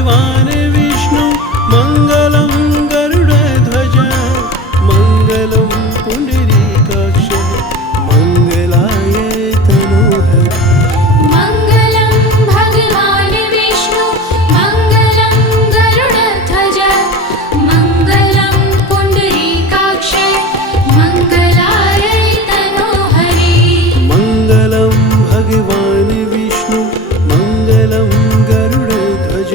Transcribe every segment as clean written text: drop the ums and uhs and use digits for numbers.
भगवान् विष्णु मङ्गलं गरुडध्वज मङ्गलं पुण्डरीकाक्ष मङ्गलाय तनोहरि मङ्गलं भगवान् विष्णु मङ्गलं गरुडध्वज मङ्गलं पुण्डरीकाक्ष मङ्गलाय तनोहरि मङ्गलं भगवान् विष्णु मङ्गलं गरुडध्वज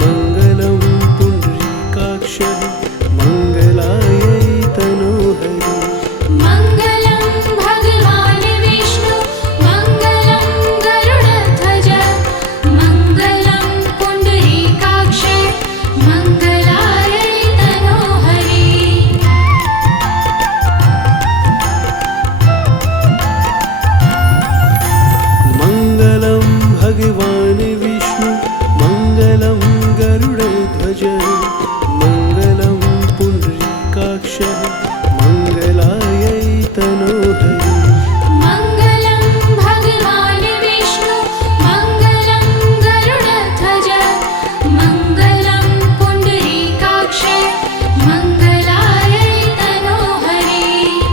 मङ्गलं पुण्डरीकाक्ष मङ्गलाय तनोहरि मङ्गलं भगवान् विष्णु मङ्गलं गरुडध्वज मङ्गलं पुण्डरीकाक्ष मङ्गलाय तनोहरि मङ्गलं भगवान् विष्णु मङ्गलं गरुडध्वज मङ्गलं पुण्डरीकाक्ष मङ्गलाय तनोहरि मङ्गलं भगवान् विष्णु मङ्गलं गरुडध्वज मङ्गलं पुण्डरीकाक्ष मङ्गलाय तनोहरि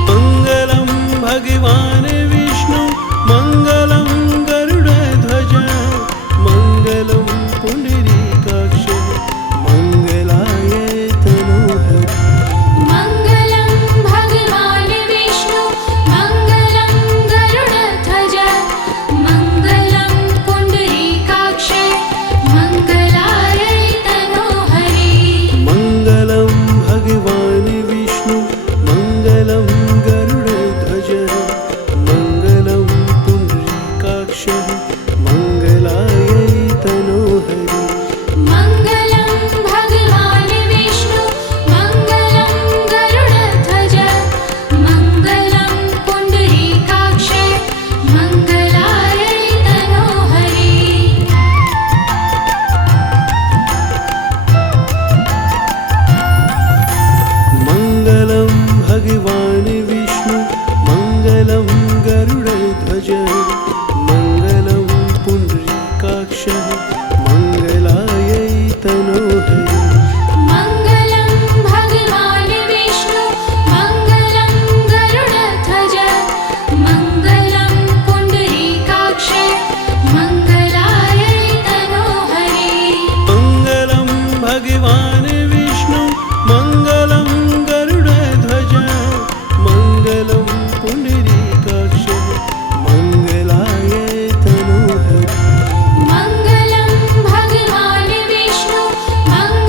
मङ्गलं भगवान् विष्णु मङ्गलं गरुडध्वज मङ्गलं पुण्डरीकाक्ष मङ्गलाय तनोहरि मङ्गलं भगवान् विष्णु मङ्गलं गरुडध्वज मङ्गलं पुण्डरीकाक्ष मङ्गलाय तनोहरि मङ्गलं भगवान् विष्णु मङ्गलं गरुडध्वज मङ्गलं पुण्डरीकाक्ष मङ्गलाय तनोहरि मङ्गलं भगवान् विष्णु मङ्गलं गरुडध्वज मङ्गलं पुण्डरीकाक्ष मङ्गलाय तनोहरि मङ्गलं भगवान् विष्णु मङ्गलं गरुडध्वज मङ्गलं पुण्डरीकाक्ष मङ्गलाय तनोहरि मङ्गलं भगवान् विष्णु मङ्गलं गरुडध्वज मङ्गलं पुण्डरीकाक्ष मङ्गलाय तनोहरि मङ्गलं भगवान् विष्णु मङ्गलं गरुडध्वज मङ्गलं पुण्डरीकाक्ष मङ्गलाय तनोहरि मङ्गलं भगवान् विष्णु मङ्गलं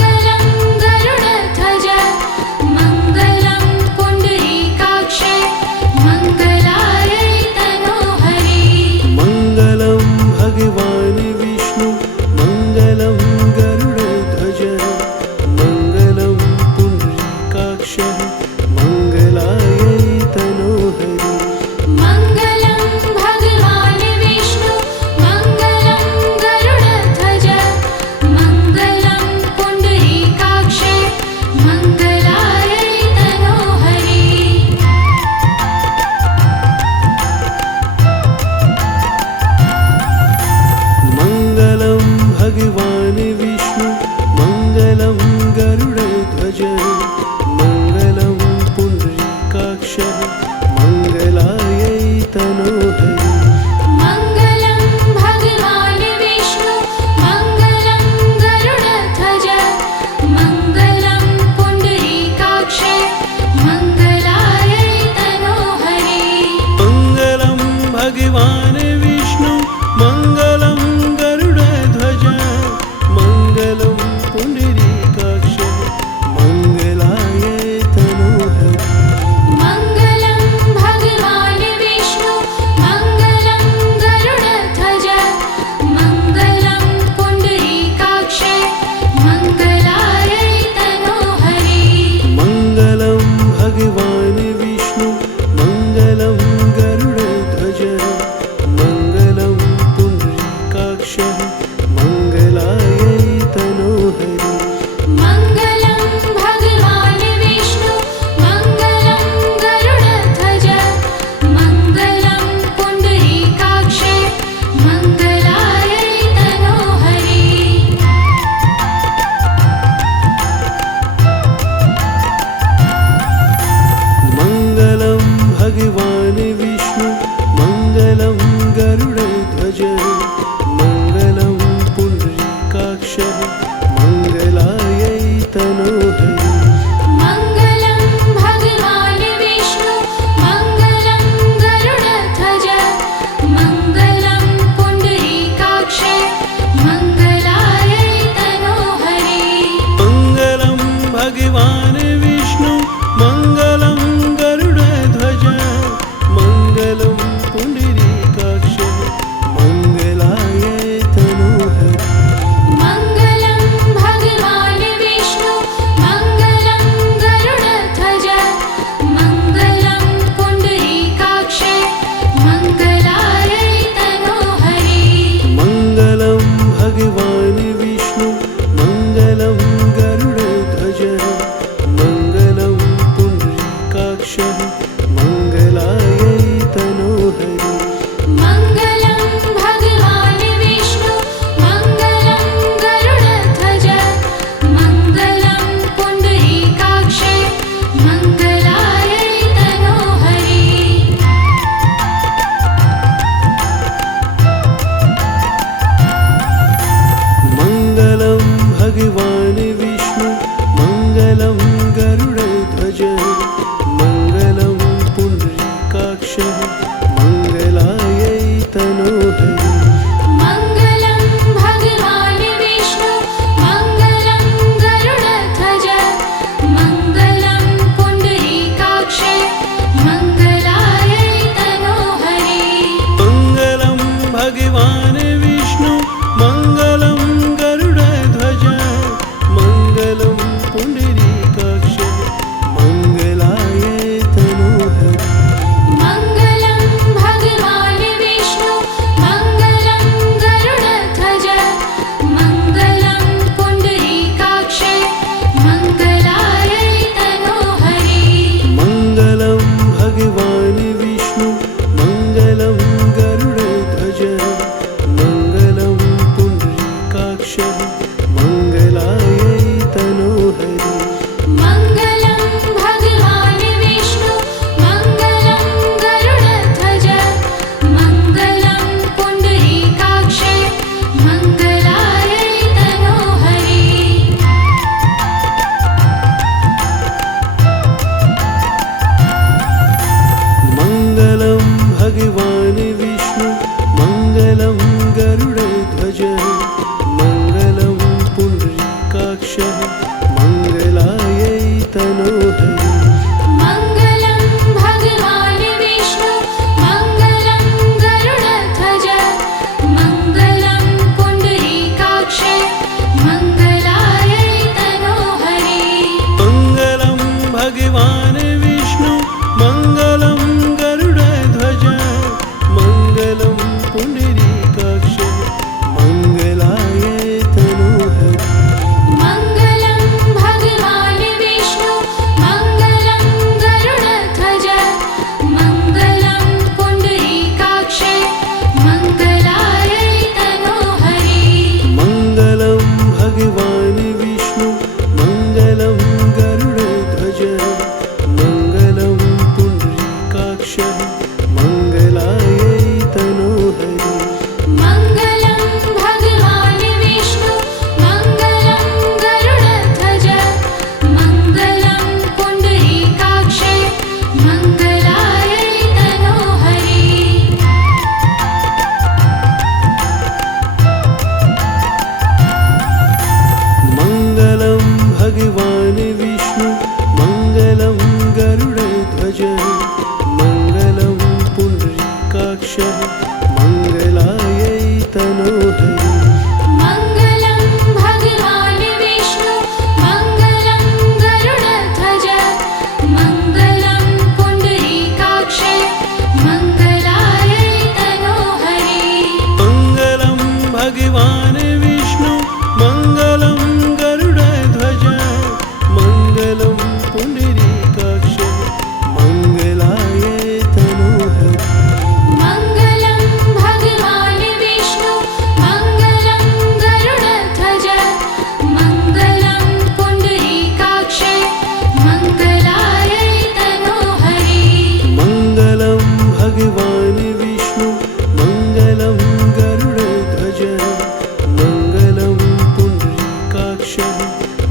काक्षः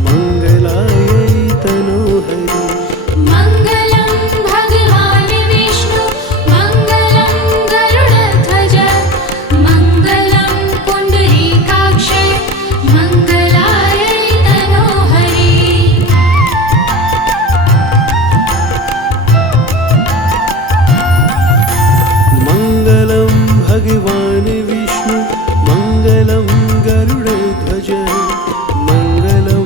मङ्गलायै तनोहरि मङ्गलं भगवान् विष्णु मङ्गलं गरुडध्वज मङ्गलं पुण्डरीकाक्ष मङ्गलायै तनोहरि मङ्गलं भगवान् विष्णु मङ्गलं गरुडध्वज मङ्गलं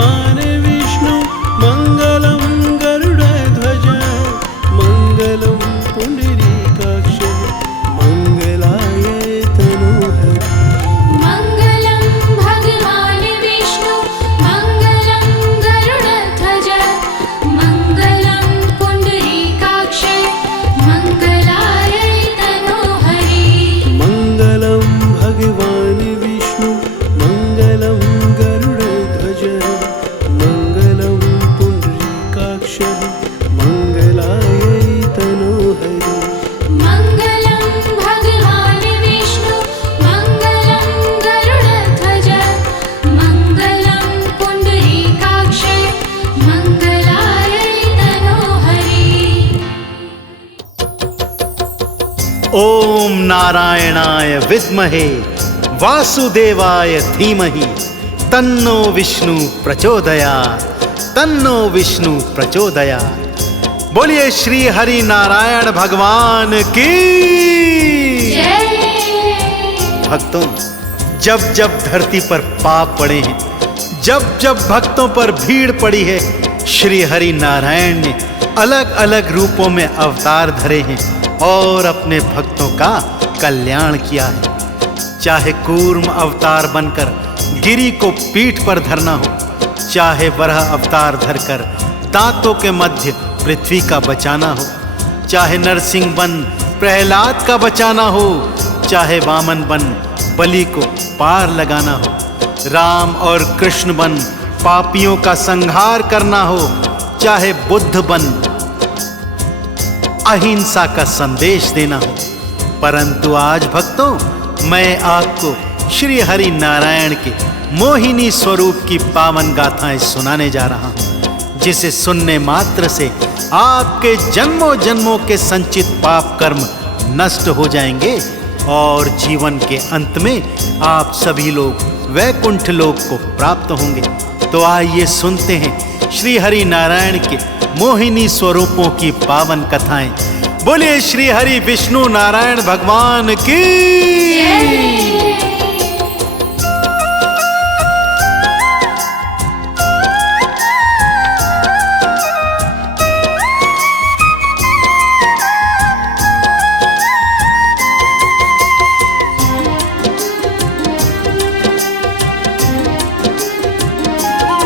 भगवान् विष्णु मङ्गलं गरुडध्वज मङ्गलं पुण्डरीकाक्ष मङ्गलाय तनोहरि मङ्गलं भगवान् विष्णु मङ्गलं गरुडध्वज मङ्गलं पुण्डरीकाक्ष मङ्गलाय तनोहरि मङ्गलं भगवान् विष्णु मङ्गलं गरुडध्वज मङ्गलं पुण्डरीकाक्ष मङ्गलाय तनोहरि मङ्गलं भगवान् विष्णु मङ्गलं गरुडध्वज मङ्गलं पुण्डरीकाक्ष मङ्गलाय तनोहरि ओम नारायणाय विद्महे वासुदेवाय धीमहि तन्नो विष्णु प्रचोदयात् तन्नो विष्णु प्रचोदयात्। बोलिए श्री हरि नारायण भगवान की। जय। भक्तों, जब जब धरती पर पाप पड़े हैं, जब जब भक्तों पर भीड़ पड़ी है, श्री हरि नारायण ने अलग अलग रूपों में अवतार धरे हैं और अपने भक्तों का कल्याण किया है। चाहे कूर्म अवतार बनकर गिरी को पीठ पर धरना हो, चाहे वरह अवतार धरकर दांतों के मध्य पृथ्वी का बचाना हो, चाहे नरसिंह बन प्रहलाद का बचाना हो, चाहे वामन बन बलि को पार लगाना हो, राम और कृष्ण बन पापियों का संहार करना हो, चाहे बुद्ध बन अहिंसा का संदेश देना हो। परंतु आज भक्तों, मैं आपको श्री हरि नारायण के मोहिनी स्वरूप की पावन गाथाएं सुनाने जा रहा हूं, जिसे सुनने मात्र से आपके जन्मों जन्मों के संचित पाप कर्म नष्ट हो जाएंगे और जीवन के अंत में आप सभी लोग वैकुंठ लोक को प्राप्त होंगे। तो आइए सुनते हैं श्री हरि नारायण के मोहिनी स्वरूपों की पावन कथाएं। बोलिए श्री हरि विष्णु नारायण भगवान की।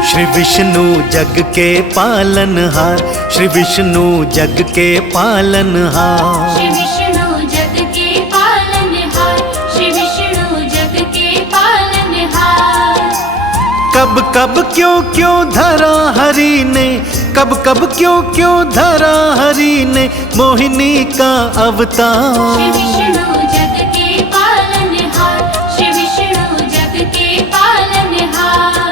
श्री विष्णु जग के पालनहार, श्री विष्णु जग के पालनहार, श्री विष्णु जग के पालनहार, श्री विष्णु जग के पालनहार। कब कब क्यों क्यों धरा हरि ने, कब कब क्यों क्यों धरा हरि ने मोहिनी का अवतार। श्री विष्णु जग के पालनहार, श्री विष्णु जग के पालनहार।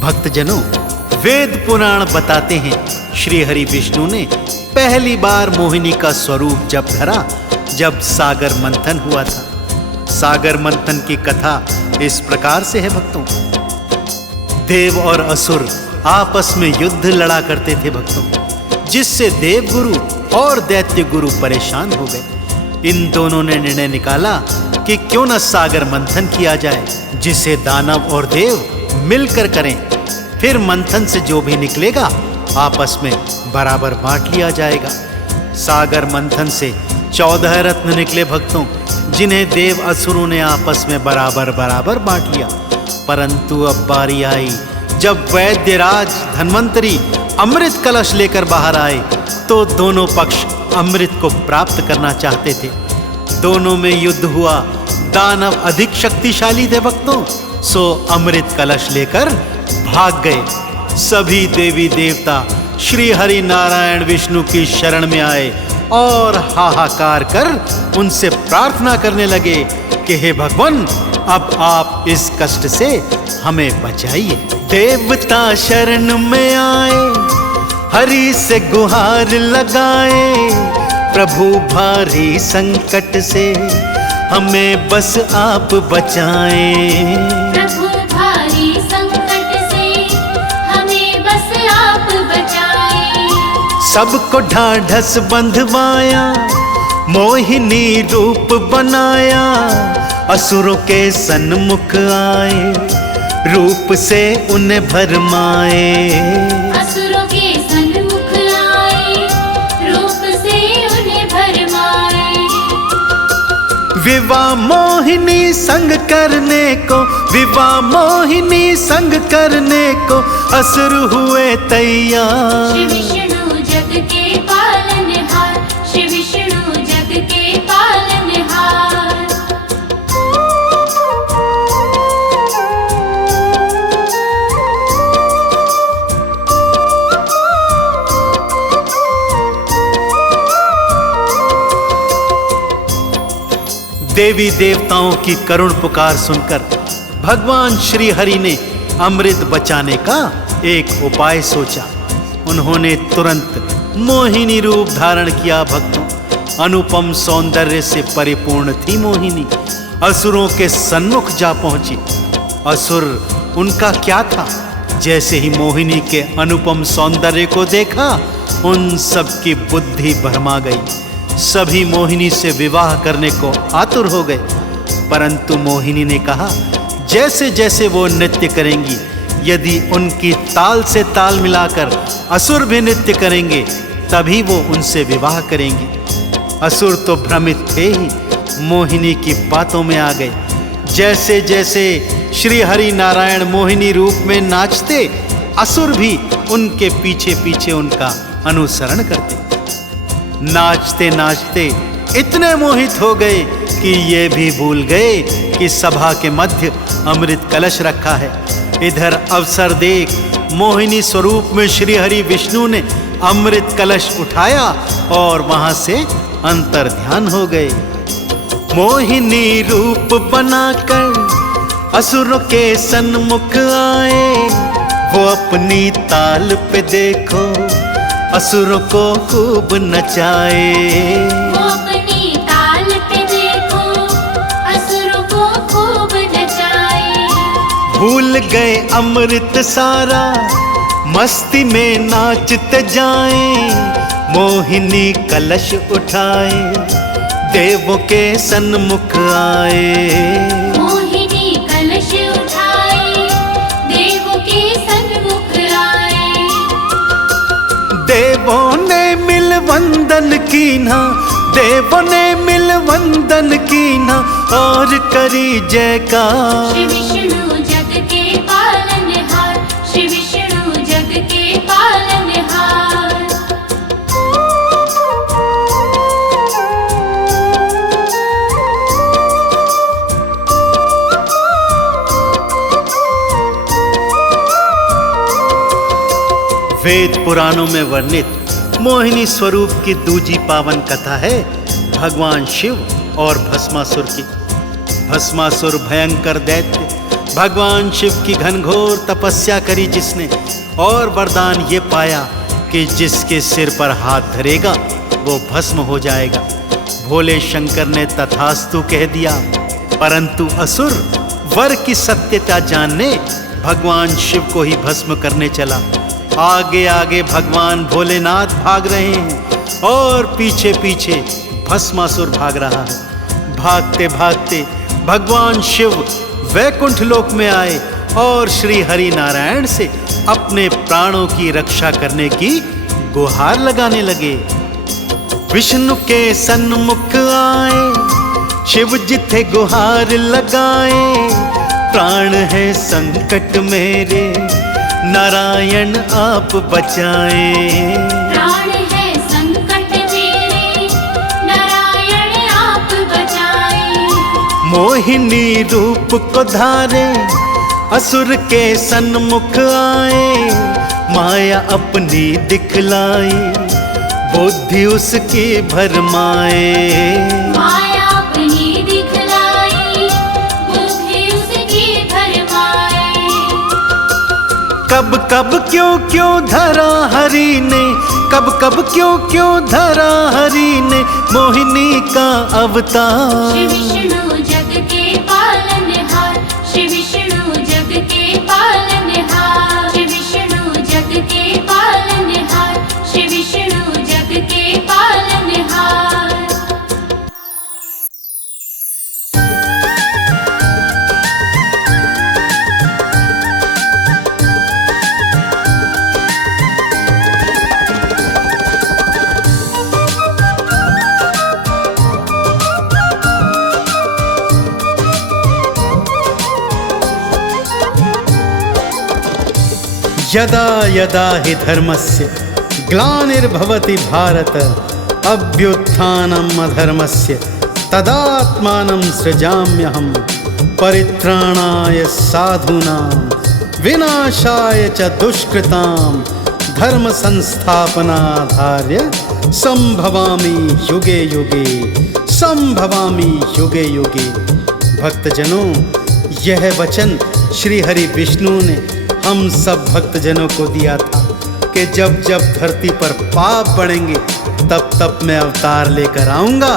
भक्तजनों, वेद पुराण बताते हैं श्री हरि विष्णु ने पहली बार मोहिनी का स्वरूप जब धरा, जब सागर मंथन हुआ था। सागर मंथन की कथा इस प्रकार से है भक्तों। देव और असुर आपस में युद्ध लड़ा करते थे भक्तों, जिससे देवगुरु और दैत्य गुरु परेशान हो गए। इन दोनों ने निर्णय निकाला कि क्यों न सागर मंथन किया जाए, जिसे दानव और देव मिलकर करें। फिर मंथन से जो भी निकलेगा आपस में बराबर बांट लिया जाएगा। सागर मंथन से 14 रत्न निकले भक्तों, जिन्हें देव असुरों ने आपस में बराबर बराबर बांट लिया। परंतु अब बारी आई जब वैद्यराज धन्वंतरी अमृत कलश लेकर बाहर आए, तो दोनों पक्ष अमृत को प्राप्त करना चाहते थे। दोनों में युद्ध हुआ। दानव अधिक शक्तिशाली थे भक्तों, सो अमृत कलश लेकर भाग गए। सभी देवी देवता श्री हरि नारायण विष्णु की शरण में आए और हाहाकार कर उनसे प्रार्थना करने लगे कि हे भगवान, अब आप इस कष्ट से हमें बचाइए। देवता शरण में आए, हरि से गुहार लगाए, प्रभु भारी संकट से हमें बस आप बचाएं। प्रभु भारी संकट से हमें बस सबको ढाढ़स बंधवाया, मोहिनी रूप बनाया, असुरों के सन्मुख आए, रूप से उन्हें भरमाए। असुरों के सन्मुख आए, रूप से उन्हें भरमाए। विवाह मोहिनी संग करने को, विवाह मोहिनी संग करने को असुर हुए तैयार। श्री विष्णु जग के पालनहार, श्री विष्णु जग के पालनहार। देवी देवताओं की करुण पुकार सुनकर भगवान श्री हरि ने अमृत बचाने का एक उपाय सोचा। उन्होंने तुरंत मोहिनी रूप धारण किया। भक्तों, अनुपम सौंदर्य से परिपूर्ण थी मोहिनी। असुरों के सन्मुख जा पहुंची। असुर उनका क्या था, जैसे ही मोहिनी के अनुपम सौंदर्य को देखा, उन सब की बुद्धि भरमा गई। सभी मोहिनी से विवाह करने को आतुर हो गए। परंतु मोहिनी ने कहा, जैसे जैसे वो नृत्य करेंगी, यदि उनकी ताल से ताल मिलाकर असुर भी नृत्य करेंगे, तभी वो उनसे विवाह करेंगी। असुर तो भ्रमित थे ही, मोहिनी की बातों में आ गए। जैसे जैसे श्री हरि नारायण मोहिनी रूप में नाचते, असुर भी उनके पीछे पीछे उनका अनुसरण करते। नाचते नाचते इतने मोहित हो गए कि ये भी भूल गए कि सभा के मध्य अमृत कलश रखा है। इधर अवसर देख मोहिनी स्वरूप में श्री हरि विष्णु ने अमृत कलश उठाया और वहां से अंतर ध्यान हो गए। मोहिनी रूप बनाकर असुरों के सन्मुख आए, वो अपनी ताल पे देखो असुरों को खूब नचाए। वो अपनी ताल पे देखो, असुरों को खूब नचाए। भूल गए अमृत सारा, मस्ती में नाचते जाएं। मोहिनी कलश उठाए, देवों के सन्मुख आए। मोहिनी कलश उठाए, देवों के सन्मुख आए। देवों ने मिल वंदन कीना, देवों ने मिल वंदन कीना और करी जयकार। श्री विष्णु जग के पालनहार, श्री विष्णु जग के पालनहार। वेद पुराणों में वर्णित मोहिनी स्वरूप की दूजी पावन कथा है भगवान शिव और भस्मासुर की। भस्मासुर भयंकर दैत्य, भगवान शिव की घनघोर तपस्या करी जिसने, और वरदान ये पाया कि जिसके सिर पर हाथ धरेगा वो भस्म हो जाएगा। भोले शंकर ने तथास्तु कह दिया, परंतु असुर वर की सत्यता जानने भगवान शिव को ही भस्म करने चला। आगे आगे भगवान भोलेनाथ भाग रहे हैं और पीछे पीछे भस्मासुर भाग रहा है। भागते भागते भगवान शिव वैकुंठ लोक में आए और श्री हरि नारायण से अपने प्राणों की रक्षा करने की गुहार लगाने लगे। विष्णु के सन्मुख आए, शिव जी थे गुहार लगाए। प्राण है संकट मेरे, नारायण आप बचाए। प्राण है संकट मेरे, नारायण आप बचाए। मोहिनी रूप को धारे, असुर के सन्मुख आए। माया अपनी दिखलाई, बुद्धि उसकी भरमाए। माया अपनी दिखलाई, बुद्धि उसकी भरमाए। कब कब क्यों क्यों धरा हरि ने, कब कब क्यों क्यों धरा हरि ने मोहिनी का अवतार। श्री विष्णु जग के पालनहार, श्री विष्णु जग के पालनहार। श्री विष्णु जग के पालनहार, श्री विष्णु यदा यदा हि धर्मस्य ग्लानिर्भवति भारत अभ्युत्थानम् अधर्मस्य तदात्मानं सृजाम्यहं परित्राणाय साधूनां विनाशाय च दुष्कृतां धर्म संस्थापनाधार्य संभवामि युगे युगे, संभवामि युगे युगे। भक्तजनों, यह वचन श्री हरि विष्णु ने हम सब भक्तजनों को दिया था कि जब जब धरती पर पाप बढ़ेंगे तब तब मैं अवतार लेकर आऊंगा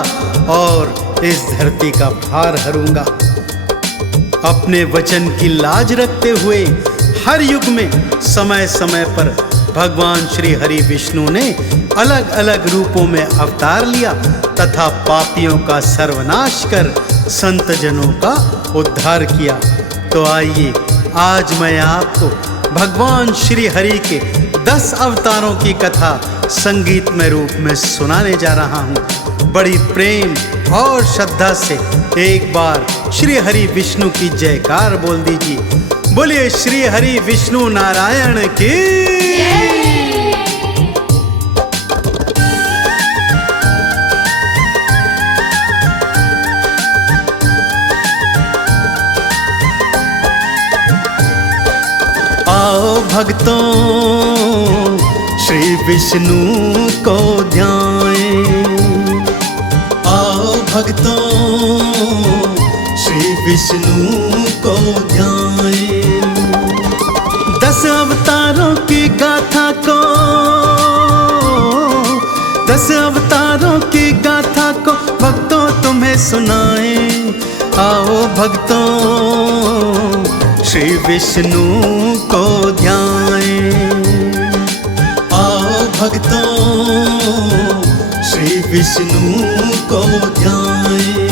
और इस धरती का भार हरूंगा। अपने वचन की लाज रखते हुए हर युग में समय समय पर भगवान श्री हरि विष्णु ने अलग अलग रूपों में अवतार लिया तथा पापियों का सर्वनाश कर संत जनों का उद्धार किया। तो आइए आज मैं आपको भगवान श्री हरि के 10 अवतारों की कथा संगीतमय रूप में सुनाने जा रहा हूँ। बड़ी प्रेम और श्रद्धा से एक बार श्री हरि विष्णु की जयकार बोल दीजिए। बोलिए श्री हरि विष्णु नारायण की। आओ भक्तों श्री विष्णु को ध्याएं, आओ भक्तों श्री विष्णु को ध्याएं। 10 अवतारों की गाथा को, 10 अवतारों की गाथा को भक्तों तुम्हें सुनाएं। आओ भक्तों श्री विष्णु को ध्याएं, आओ भक्तों श्री विष्णु को ध्याएं।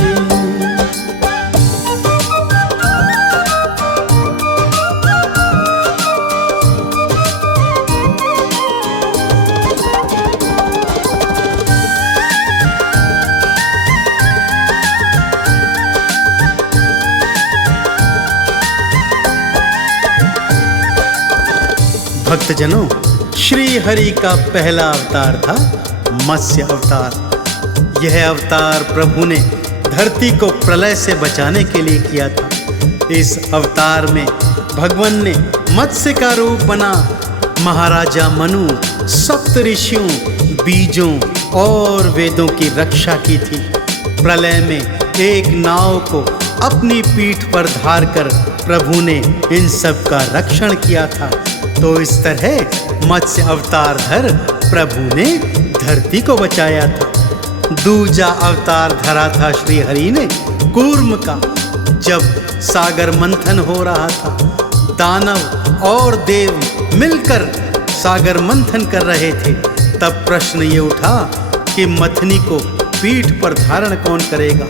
भक्तजनों, श्री हरि का पहला अवतार था मत्स्य अवतार। यह अवतार प्रभु ने धरती को प्रलय से बचाने के लिए किया था। इस अवतार में भगवान ने मत्स्य का रूप बना महाराजा मनु, सप्त ऋषियों, बीजों और वेदों की रक्षा की थी। प्रलय में एक नाव को अपनी पीठ पर धार कर प्रभु ने इन सब का रक्षण किया था। तो इस तरह मत्स्य अवतार धर प्रभु ने धरती को बचाया था। दूजा अवतार धरा था श्री हरि ने कूर्म का। जब सागर मंथन हो रहा था, दानव और देव मिलकर सागर मंथन कर रहे थे, तब प्रश्न ये उठा कि मथनी को पीठ पर धारण कौन करेगा।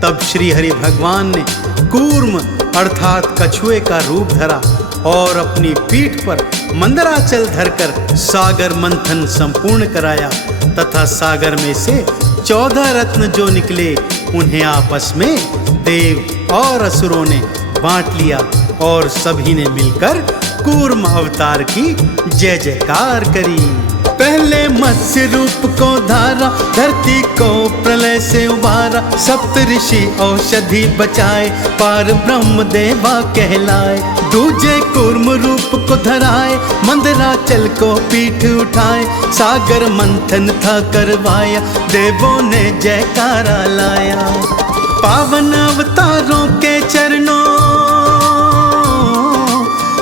तब श्री हरि भगवान ने कूर्म अर्थात कछुए का रूप धरा और अपनी पीठ पर मंदराचल धरकर सागर मंथन संपूर्ण कराया तथा सागर में से 14 रत्न जो निकले उन्हें आपस में देव और असुरों ने बांट लिया और सभी ने मिलकर कूर्म अवतार की जय जयकार करी। पहले मत्स्य रूप को धारा, धरती को प्रलय से उबारा। सप्त ऋषि औषधि बचाए, पार ब्रह्म देवा कहलाए। दूजे कूर्म रूप को धराए, मंदराचल को पीठ उठाए। सागर मंथन था करवाया, देवों ने जयकारा लाया। पावन अवतारों के चरणों,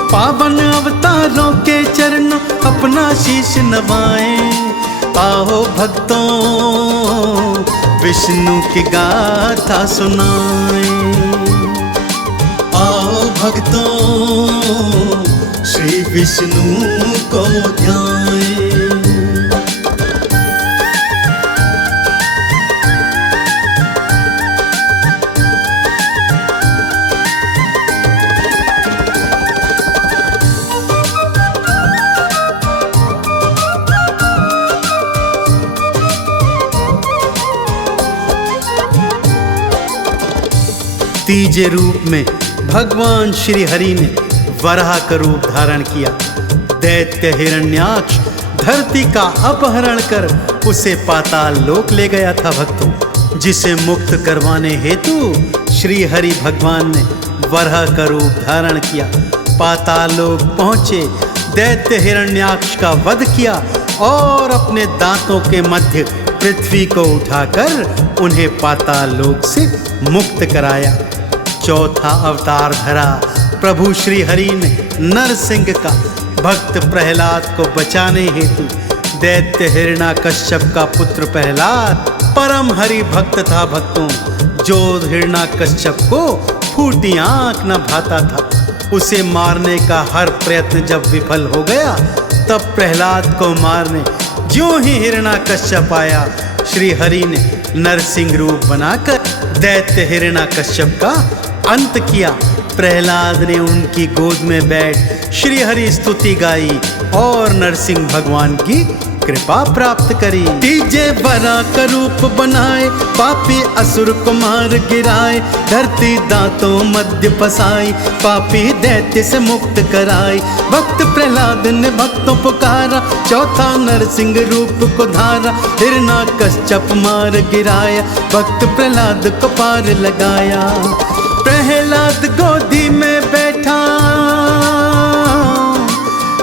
पावन अवतारों के चरणों अपना शीश नवाएं। आओ भक्तों विष्णु की गाथा सुनाएं। आओ भक्तों श्री विष्णु को ध्याएं। तीजे रूप में भगवान श्री हरि ने वराह का रूप धारण किया। दैत्य हिरण्याक्ष धरती का अपहरण कर उसे पाताल लोक ले गया था भक्तों, जिसे मुक्त करवाने हेतु श्री हरि भगवान ने वराह का रूप धारण किया। पाताल लोक पहुंचे, दैत्य हिरण्याक्ष का वध किया और अपने दांतों के मध्य पृथ्वी को उठाकर उन्हें पाताल लोक से मुक्त कराया। चौथा अवतार धरा प्रभु श्री हरि ने नरसिंह का। भक्त प्रहलाद को बचाने हेतु दैत्य हिरण्याकश्यप का पुत्र प्रहलाद परम हरि भक्त था भक्तों, जो हिरण्याकश्यप को फूटी आंख न भाता था। उसे मारने का हर प्रयत्न जब विफल हो गया, तब प्रहलाद को मारने ज्यों ही हिरण्याकश्यप आया, श्री हरि ने नरसिंह रूप बनाकर दैत्य हिरण्याकश्यप का अंत किया। प्रहलाद ने उनकी गोद में बैठ श्री हरि स्तुति गाई और नरसिंह भगवान की कृपा प्राप्त करी। तीजे बरा का रूप बनाए, पापी असुर को मार गिराए, धरती दांतों मध्य फसाई, पापी दैत्य से मुक्त कराई। भक्त प्रहलाद ने भक्तों पुकारा, चौथा नरसिंह रूप को धारा, हिरण्याकश्यप मार गिराया, भक्त प्रहलाद को पार लगाया। प्रहलाद गोदी में बैठा,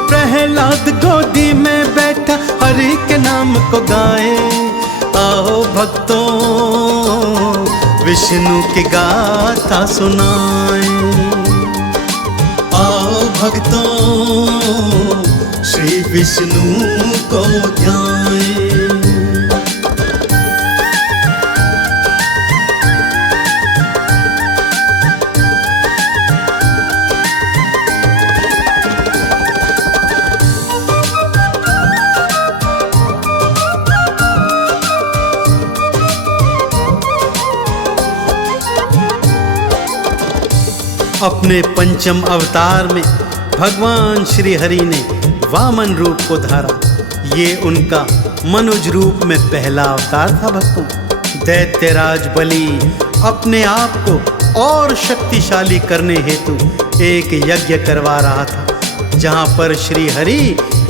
प्रहलाद गोदी में बैठा, हरि के नाम को गाए। आओ भक्तों विष्णु की गाथा सुनाए, आओ भक्तों श्री विष्णु को ध्याए। अपने पंचम अवतार में भगवान श्री हरि ने वामन रूप को धारा। ये उनका मनुज रूप में पहला अवतार था भक्तों। दैत्यराज बलि अपने आप को और शक्तिशाली करने हेतु एक यज्ञ करवा रहा था, जहाँ पर श्री हरि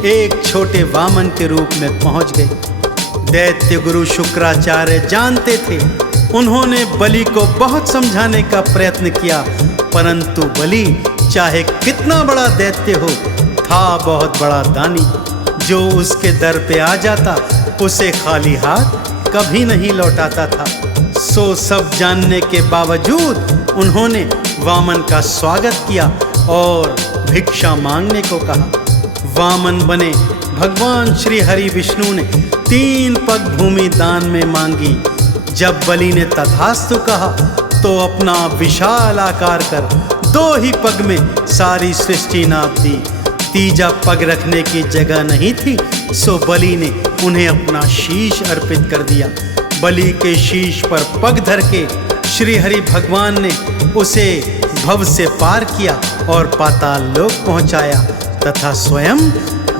एक छोटे वामन के रूप में पहुँच गए। दैत्य गुरु शुक्राचार्य जानते थे। उन्होंने बलि को बहुत समझाने का प्रयत्न किया, परंतु बलि चाहे कितना बड़ा दैत्य हो, था बहुत बड़ा दानी। जो उसके दर पे आ जाता उसे खाली हाथ कभी नहीं लौटाता था। सो सब जानने के बावजूद उन्होंने वामन का स्वागत किया और भिक्षा मांगने को कहा। वामन बने भगवान श्री हरि विष्णु ने 3 पग भूमि दान में मांगी। जब बलि ने तथास्तु कहा तो अपना विशाल आकार कर 2 ही पग में सारी सृष्टि नाप दी। तीजा पग रखने की जगह नहीं थी, सो बलि ने उन्हें अपना शीश अर्पित कर दिया। बलि के शीश पर पग धर के श्री हरि भगवान ने उसे भव से पार किया और पाताल लोक पहुंचाया तथा स्वयं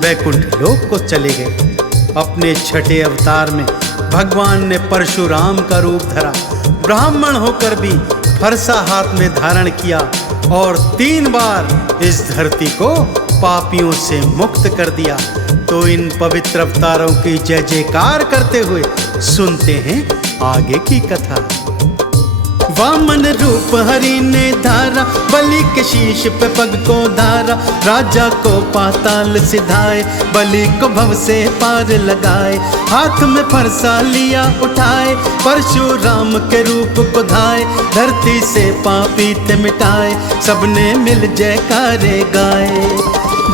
वैकुंठ लोक को चले गए। अपने छठे अवतार में भगवान ने परशुराम का रूप धरा। ब्राह्मण होकर भी फरसा हाथ में धारण किया और 3 बार इस धरती को पापियों से मुक्त कर दिया। तो इन पवित्र अवतारों की जय जयकार करते हुए सुनते हैं आगे की कथा। वामन रूप हरि ने धारा, बलि के शीश पे पग को धारा, राजा को पाताल सिधाए, बलि को भव से पार लगाए, हाथ में फरसा लिया उठाए, परशुराम के रूप को धाए, धरती से पापी थे मिटाए, सबने मिल जयकारे गाए।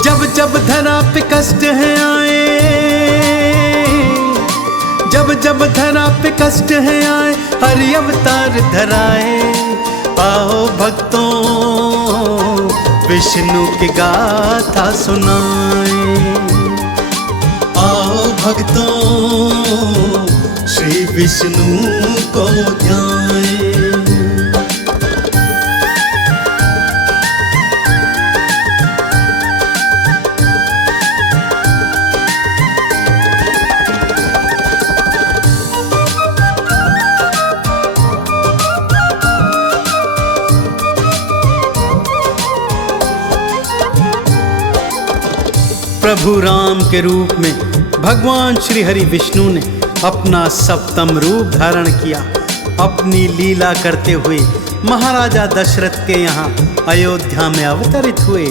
जब जब धरा पे कष्ट है आए, जब जब धरा पे कष्ट है आए, हरि अवतार धराए। आओ भक्तों विष्णु की गाथा सुनाए, आओ भक्तों श्री विष्णु को ध्याए। प्रभु राम के रूप में भगवान श्री हरि विष्णु ने अपना सप्तम रूप धारण किया। अपनी लीला करते हुए महाराजा दशरथ के यहाँ अयोध्या में अवतरित हुए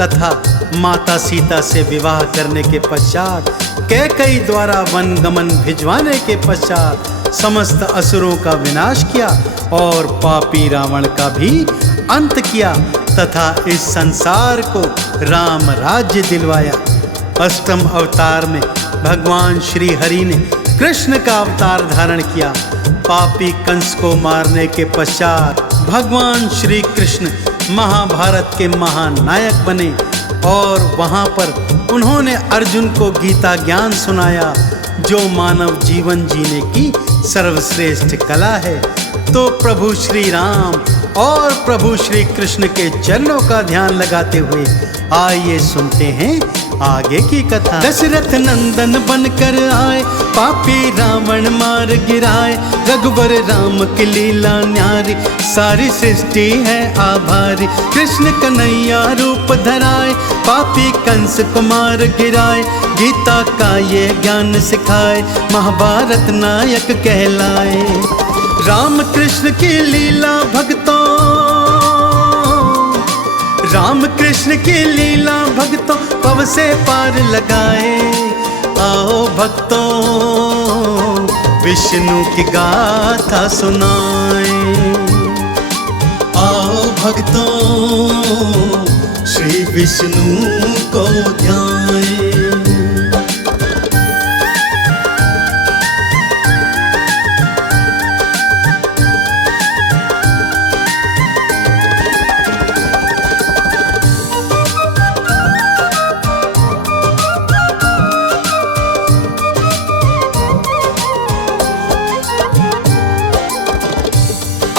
तथा माता सीता से विवाह करने के पश्चात कैकेयी द्वारा वन गमन भिजवाने के पश्चात समस्त असुरों का विनाश किया और पापी रावण का भी अंत किया तथा इस संसार को राम राज्य दिलवाया। अष्टम अवतार में भगवान श्री हरि ने कृष्ण का अवतार धारण किया। पापी कंस को मारने के पश्चात भगवान श्री कृष्ण महाभारत के महानायक बने और वहां पर उन्होंने अर्जुन को गीता ज्ञान सुनाया, जो मानव जीवन जीने की सर्वश्रेष्ठ कला है। तो प्रभु श्री राम और प्रभु श्री कृष्ण के चरणों का ध्यान लगाते हुए आइए सुनते हैं आगे की कथा। दशरथ नंदन बनकर आए, पापी रावण मार गिराए, रघुवर राम की लीला न्यारी, सारी सृष्टि है आभारी। कृष्ण कन्हैया रूप धराए, पापी कंस को मार गिराए, गीता का ये ज्ञान सिखाए, महाभारत नायक कहलाए। राम कृष्ण की लीला भक्तों, राम कृष्ण की लीला भक्तों पव से पार लगाए। आओ भक्तों विष्णु की गाथा सुनाए, आओ भक्तों श्री विष्णु को ध्याए।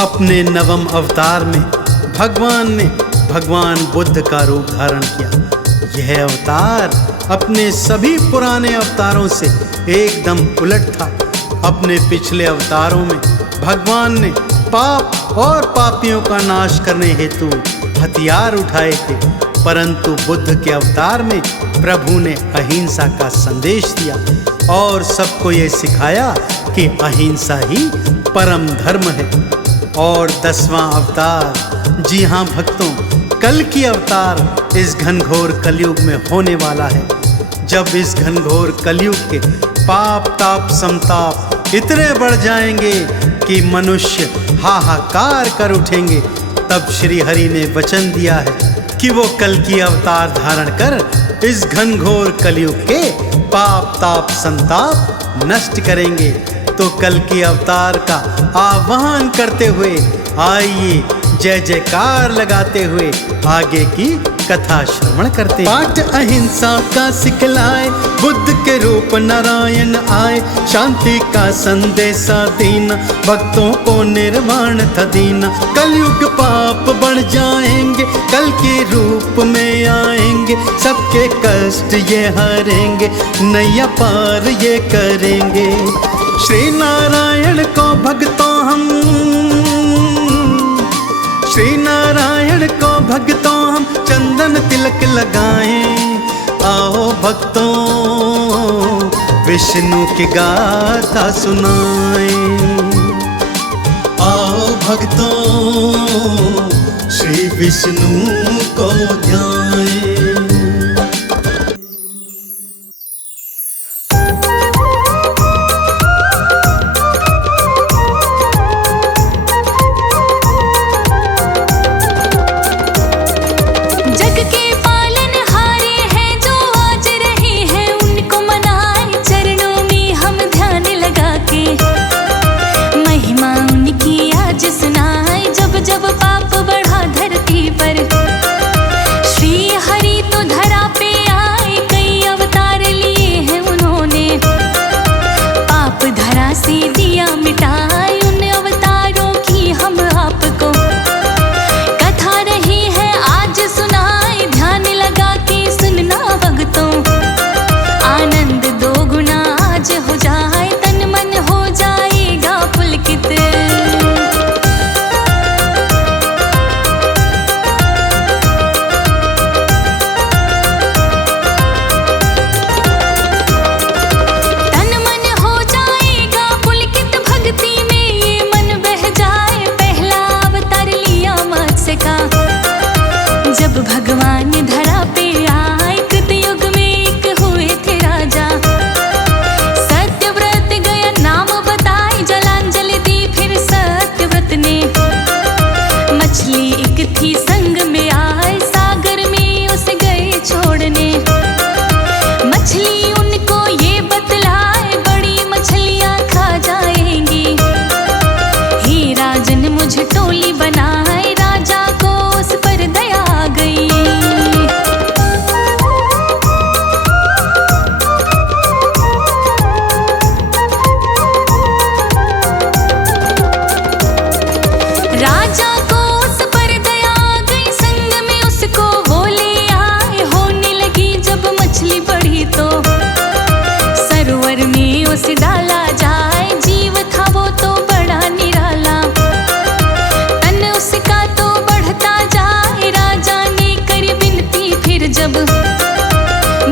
अपने नवम अवतार में भगवान बुद्ध का रूप धारण किया। यह अवतार अपने सभी पुराने अवतारों से एकदम उलट था। अपने पिछले अवतारों में भगवान ने पाप और पापियों का नाश करने हेतु हथियार उठाए थे, परंतु बुद्ध के अवतार में प्रभु ने अहिंसा का संदेश दिया और सबको ये सिखाया कि अहिंसा ही परम धर्म है। और 10वां अवतार, जी हाँ भक्तों, कल की अवतार इस घनघोर कलयुग में होने वाला है। जब इस घनघोर कलयुग के पाप ताप संताप इतने बढ़ जाएंगे कि मनुष्य हाहाकार कर उठेंगे, तब श्री हरि ने वचन दिया है कि वो कल की अवतार धारण कर इस घनघोर कलयुग के पाप ताप संताप नष्ट करेंगे। तो कल की अवतार का आह्वान करते हुए आइए जय जयकार लगाते हुए आगे की कथा श्रवण करते। पाठ अहिंसा का सिखलाए, बुद्ध के रूप नारायण आए, शांति का संदेशा देना, भक्तों को निर्वाण था देना। कलयुग पाप बढ़ जाएंगे, कल के रूप में आएंगे, सबके कष्ट ये हरेंगे, नैया पार ये करेंगे। श्री नारायण को भक्तों हम, श्री नारायण को भक्तों हम चंदन तिलक लगाएं। आओ भक्तों विष्णु की गाथा सुनाएं, आओ भक्तों श्री विष्णु को ध्याएं। जब पाप बढ़ा धरती पर, श्री हरि उसे डाला जाए, जीव था वो तो बड़ा निराला। तन उसका तो बढ़ता जाए, राजा ने करी विनती फिर जब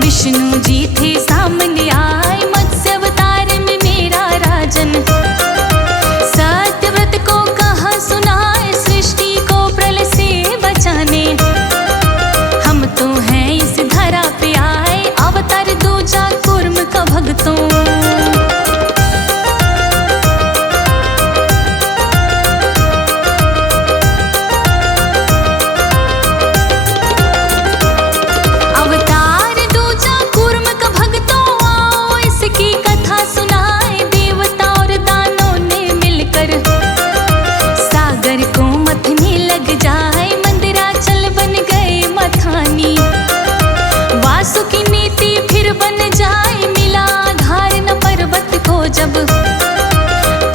विष्णु जी थे सामने आए, मत्स्य अवतार में मेरा राजन। सत्यव्रत को कहा सुनाए, सृष्टि को प्रलय से बचाने। हम तो हैं इस धरा पे आए, अवतार दूजा कूर्म का भक्तों। वासुकी नीति फिर बन जाए, मिला आधार न पर्वत को जब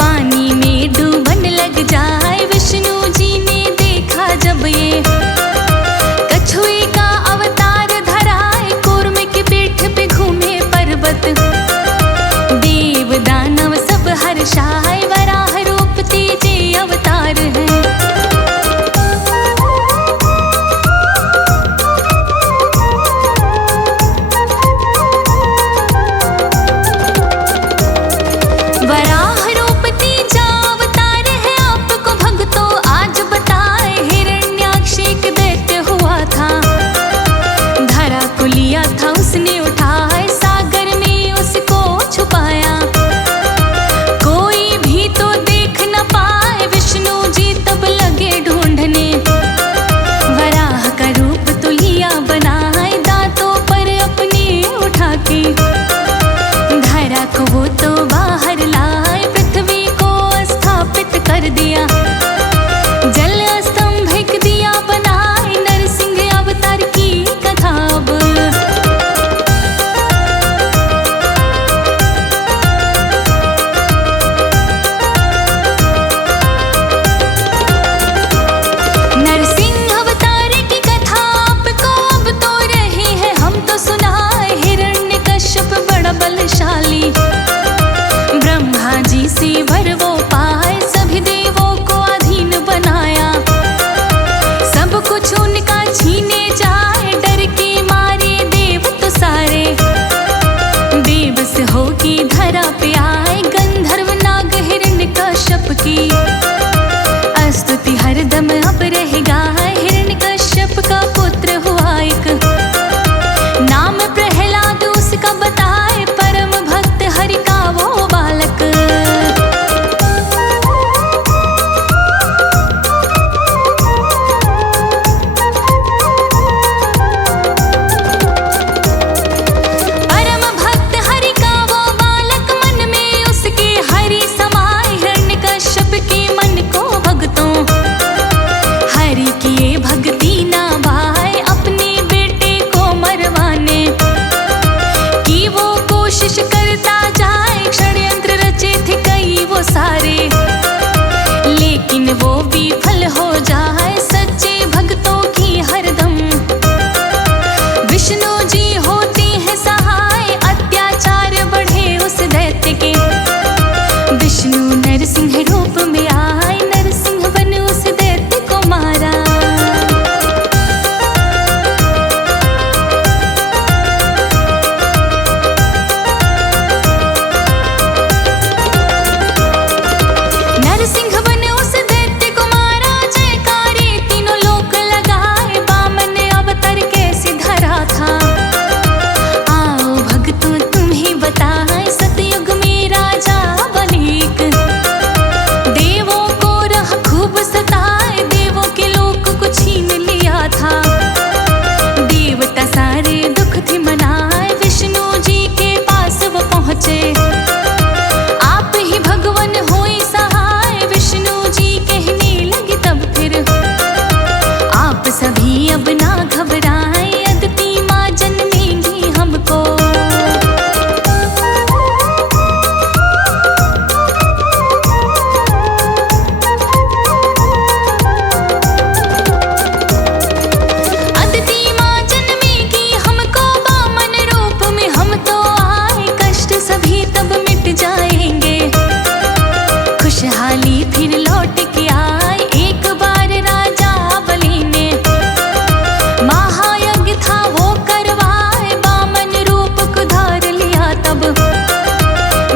पानी में डूबन लग जाए। विष्णु जी ने देखा जब ये कछुए का अवतार धराए, कूर्म की पीठ पे घूमे पर्वत। देव दानव सब हर्षाए, वराह रूप तेजे अवतार है। उसने उठाए, सागर में उसको छुपाया, कोई भी तो देख न पाए। विष्णु जी तब लगे ढूंढने, वराह का रूप तो लिया बनाए, दांतों पर अपने उठा के। धरा को वो तो बाहर लाए, पृथ्वी को स्थापित कर दिया, जल स्तंभ दिया बनाए। नरसिंह अवतार की कथा अब बलशाली। ब्रह्मा जी से वर वो पाए, सभी देवों को अधीन बनाया। सब कुछ उनका छीने जाए, डर के मारे देव तो सारे बेबस हो के धरा पे आए। गंधर्व नाग हिरण्यकश्यप की स्तुति हरदम अब रहेगा। हिरण्यकश्यप का पुत्र हुआ एक, नाम प्रहलाद उसका बताए। परम भक्त जाएंगे। खुशहाली फिर लौट के आए एक बार राजा बलि ने। महायज्ञ था वो करवाए, बामन रूप को धार लिया तब।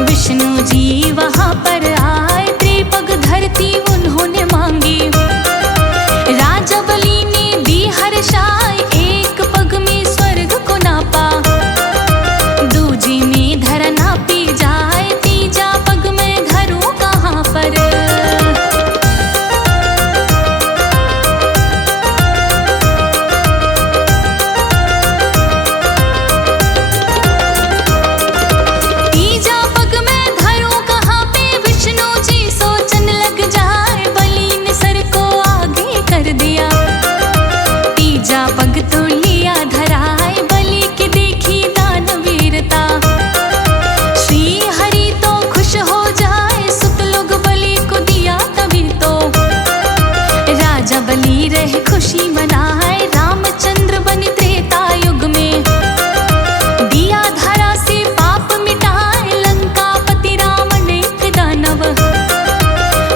विष्णु जी वहां पर आए, त्रिपग धरती उन्होंने मांगी। राजा बलि ने दी हर्षाए, एक पग में स्वर्ग को नापा। दूजी में धरा नापी जाए, तीजा पग में धरूं कहाँ पर। तीजा पग में धरूं कहाँ पे, विष्णु जी सोचने लग जाए। बलि ने सर को आगे कर दिया, तीजा पग तो लिया धराए। बलि की देखी दानवीरता, श्री हरि तो खुश हो जाए। सुत लोग बलि को दिया तभी तो, राजा बलि रहे खुशी मनाए। रामचंद्र बने त्रेता युग में, दिया धरा से पाप मिटाए। लंकापति रावण एक दानव,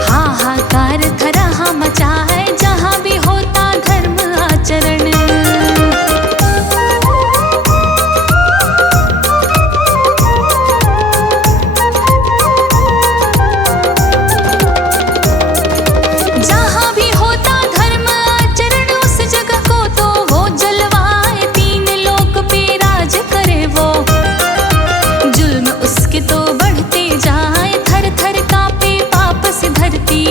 हाहाकार धरा मचाए। जहाँ भी होता धर्म आचरण, जहाँ भी होता धर्म आचरण, उस जगह को तो वो जलवाए। तीन लोक पे राज करे वो, जुल्म उसके तो बढ़ते जाए। थर थर कांपे पाप से धरती,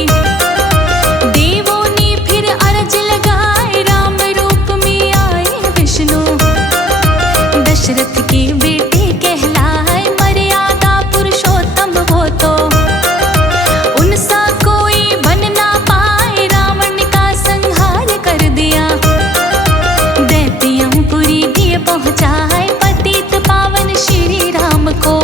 देवों ने फिर अरज लगाए। राम रूप में आए विष्णु, दशरथ के बेटे कहलाए। मर्यादा पुरुषोत्तम वो तो, उनसा कोई बन ना पाए। रावण का संहार कर दिया, दैत्यमपुरी दिए पहुँचाए। पतित पावन श्री राम को,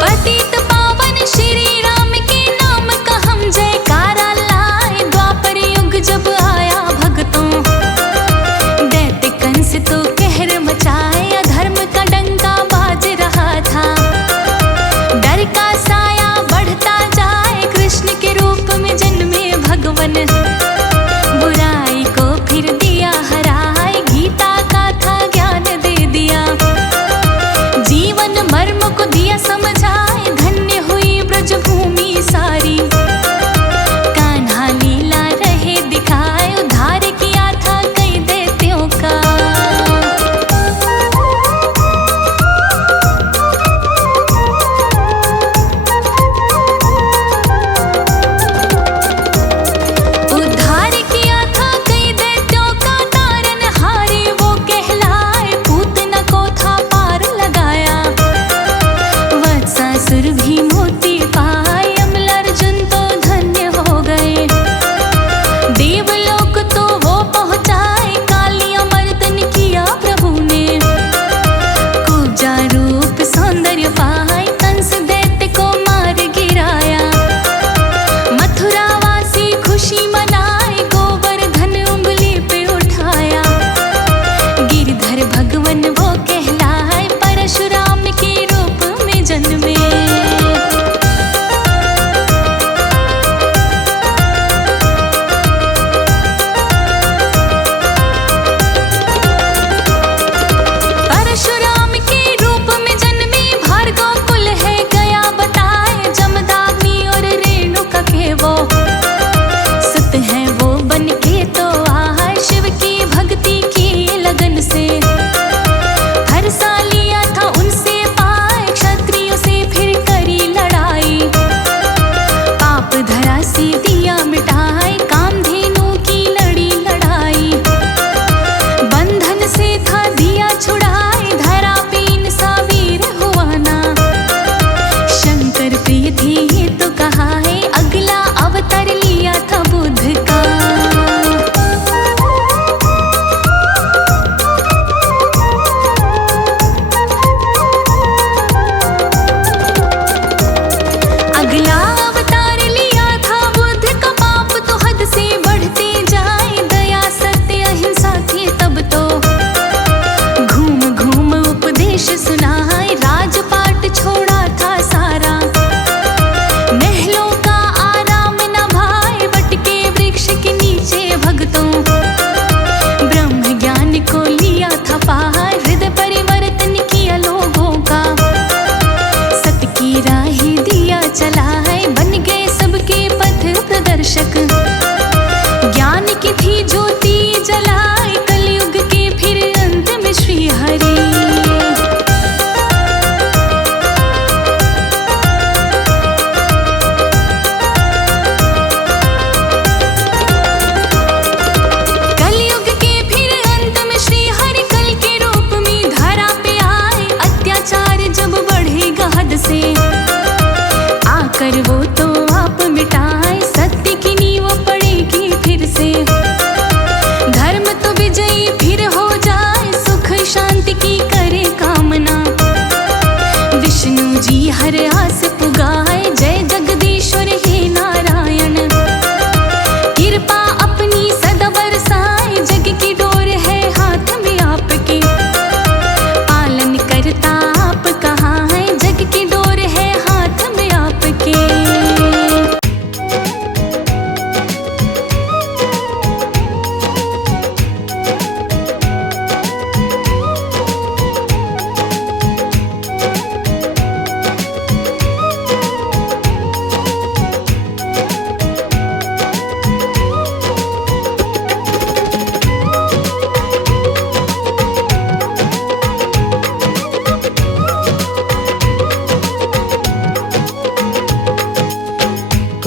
पतित पावन श्री राम के नाम का हम जयकारा लाए। द्वापर युग जब आया भक्तों, दैत्य कंस तो कहर मचाए। अधर्म का डंका बाज रहा था, डर का साया बढ़ता जाए। कृष्ण के रूप में जन्मे भगवन, बुराई को फिर दिया हराए। गीता का था ज्ञान दे दिया, जीवन मर्म को दिया समझाए। धन्य हुई ब्रजभूमि सारी, कान्हा लीला रहे दिखाए। उद्धार किया था कई दैत्यों का, उद्धार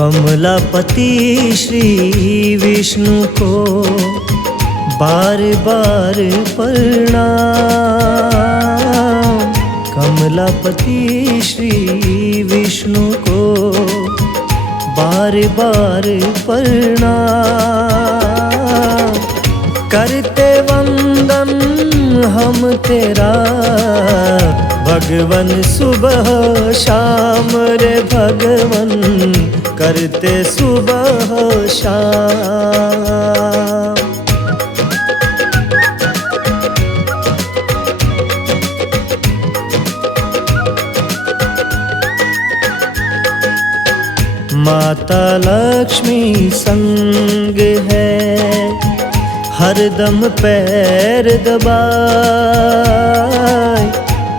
कमलापति श्री विष्णु को बार बार प्रणाम। कमलापति श्री विष्णु को बार बार प्रणाम। करते वंदन हम तेरा भगवन सुबह शाम रे भगवन करते सुबह शाम। माता लक्ष्मी संग है हरदम पैर दबाए।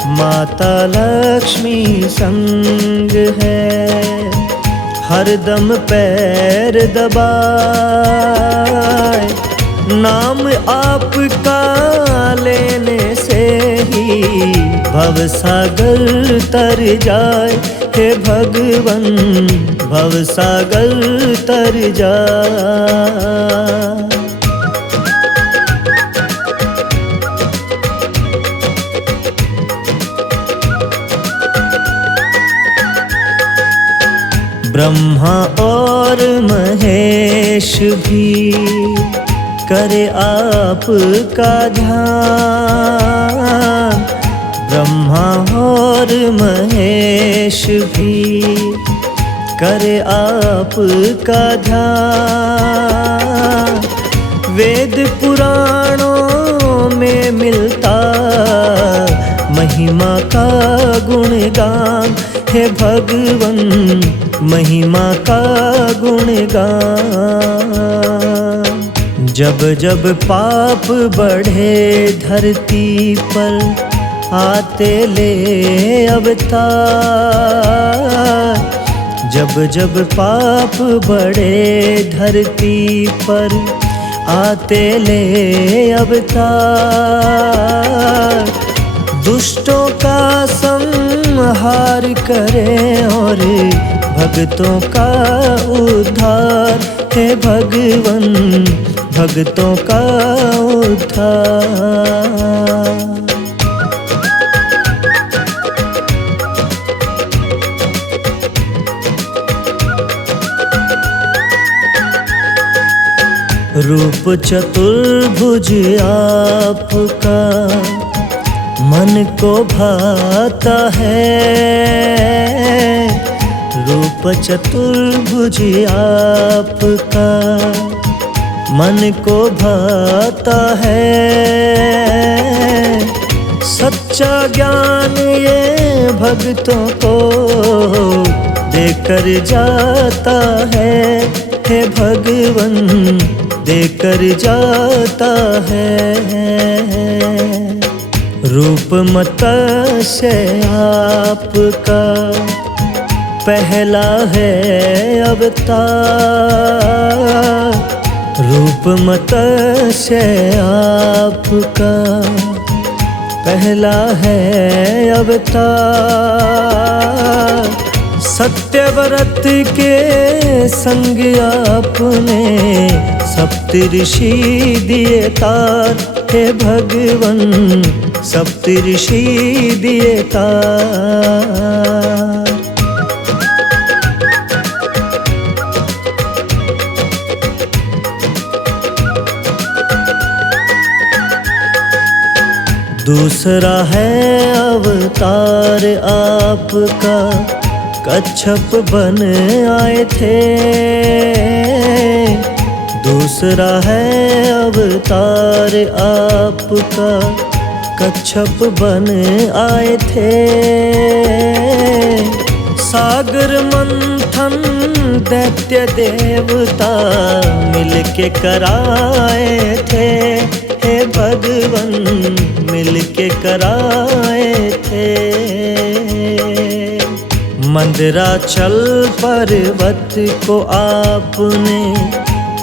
माता लक्ष्मी संग है हरदम पैर दबाए। नाम आपका लेने से ही भवसागर तर जाए। हे भगवन भवसागर तर जाए। ब्रह्मा और महेश भी करे आपका ध्यान। ब्रह्मा और महेश भी करे आपका ध्यान। वेद पुराणों में मिलता महिमा का गुणगान। हे भगवन महिमा का गुणगान। जब जब पाप बढ़े धरती पर आते ले अवतार। जब जब पाप बढ़े धरती पर आते ले अवतार। दुष्टों का संहार करे और भक्तों का उद्धार। हे भगवन भक्तों का उद्धार। रूप चतुर्भुज आपका मन को भाता है। रूप चतुर्भुज आपका मन को भाता है। सच्चा ज्ञान ये भक्तों को देकर जाता है। हे भगवन देकर जाता है। रूप मत्स्य आपका पहला है अवतार। रूप मत्स्य आपका पहला है अवतार। सत्यव्रत के संग आपने सप्तऋषि दिए तार। हे भगवन सप्तऋषि दिए तार। दूसरा है अवतार आपका कच्छप बन आए थे। दूसरा है अवतार आपका कच्छप बन आए थे। सागर मंथन दैत्य देवता मिलके कराए थे। हे भगवन मिलके कराए थे। मंदराचल पर्वत को आपने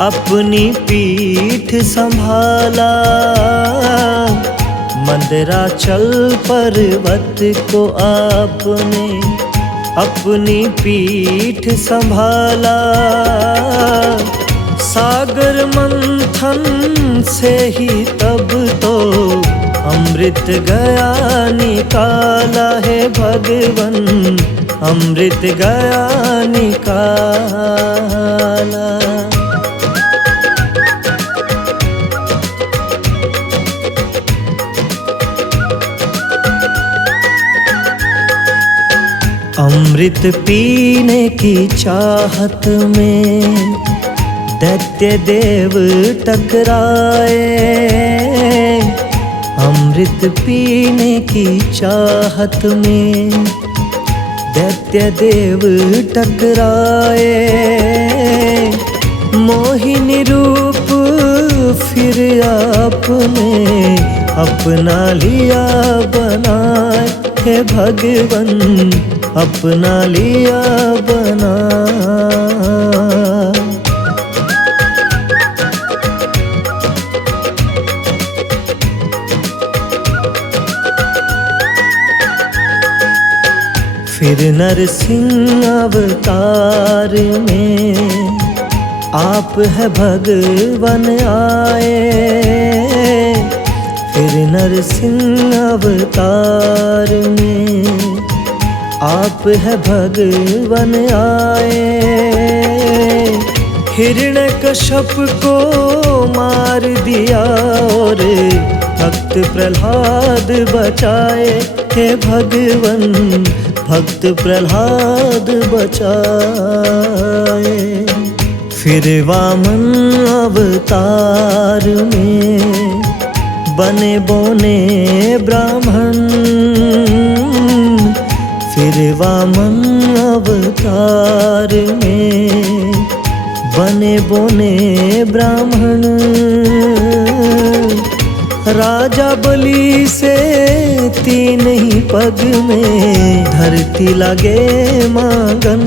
अपनी पीठ संभाला। मंदराचल पर्वत को आपने अपनी पीठ संभाला। सागर मंथन से ही तब तो अमृत गया निकाला है भगवन, अमृत गया निकाला। अमृत पीने की चाहत में दैत्य देव टकराए। अमृत पीने की चाहत में दैत्य देव टकराए। मोहिनी रूप फिर आपने अपना लिया बनाए हे भगवन, अपना लिया बना। फिर नरसिंह अवतार में आप है भगवन आए। फिर नरसिंह अवतार में आप है भगवन आए। हिरण्यकश्यप को मार दिया और भक्त प्रहलाद बचाए हे भगवन, भक्त प्रहलाद बचाए। फिर वामन अवतार में बने बोने ब्राह्मण। फिर वामन अवतार में बने बोने ब्राह्मण। राजा बलि से 3 ही पग में धरती लगे मांगन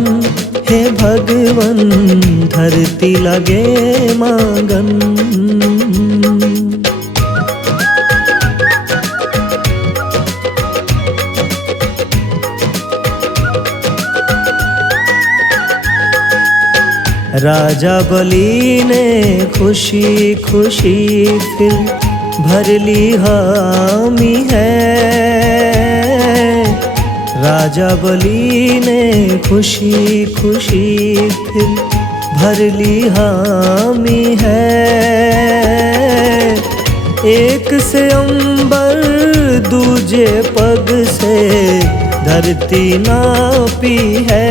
हे भगवन, धरती लगे मांगन। राजा बलि ने खुशी खुशी फिर भर ली हामी है। राजा बलि ने खुशी खुशी फिर भर ली हामी है। एक से अंबर दूजे पग से धरती नापी है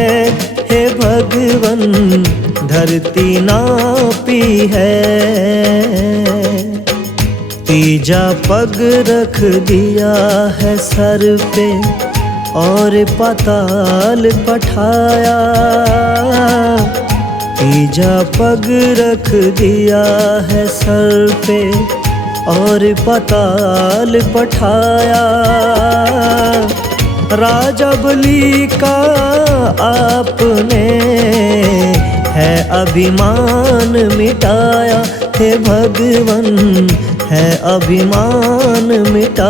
हे भगवन, धरती नापी है। तीजा पग रख दिया है सर पे और पाताल पठाया। तीजा पग रख दिया है सर पे और पाताल पठाया। राजा बलि का आपने है अभिमान मिटाया हे भगवन, है अभिमान मिटाया।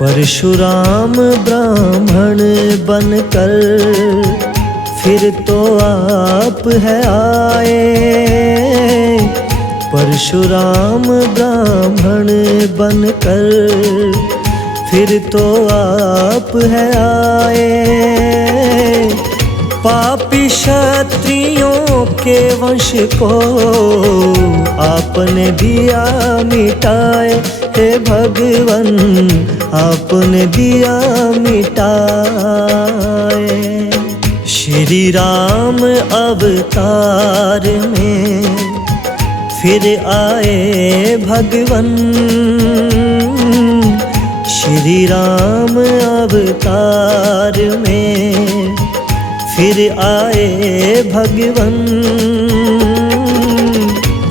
परशुराम ब्राह्मण बनकर फिर तो आप है आए। परशुराम ब्राह्मण बनकर फिर तो आप है आए। पापी क्षत्रियों के वंश को आपने दिया मिटाए हे भगवन, आपने दिया मिटाए। श्री राम अवतार में फिर आए भगवन। श्री राम अवतार में फिर आए भगवन।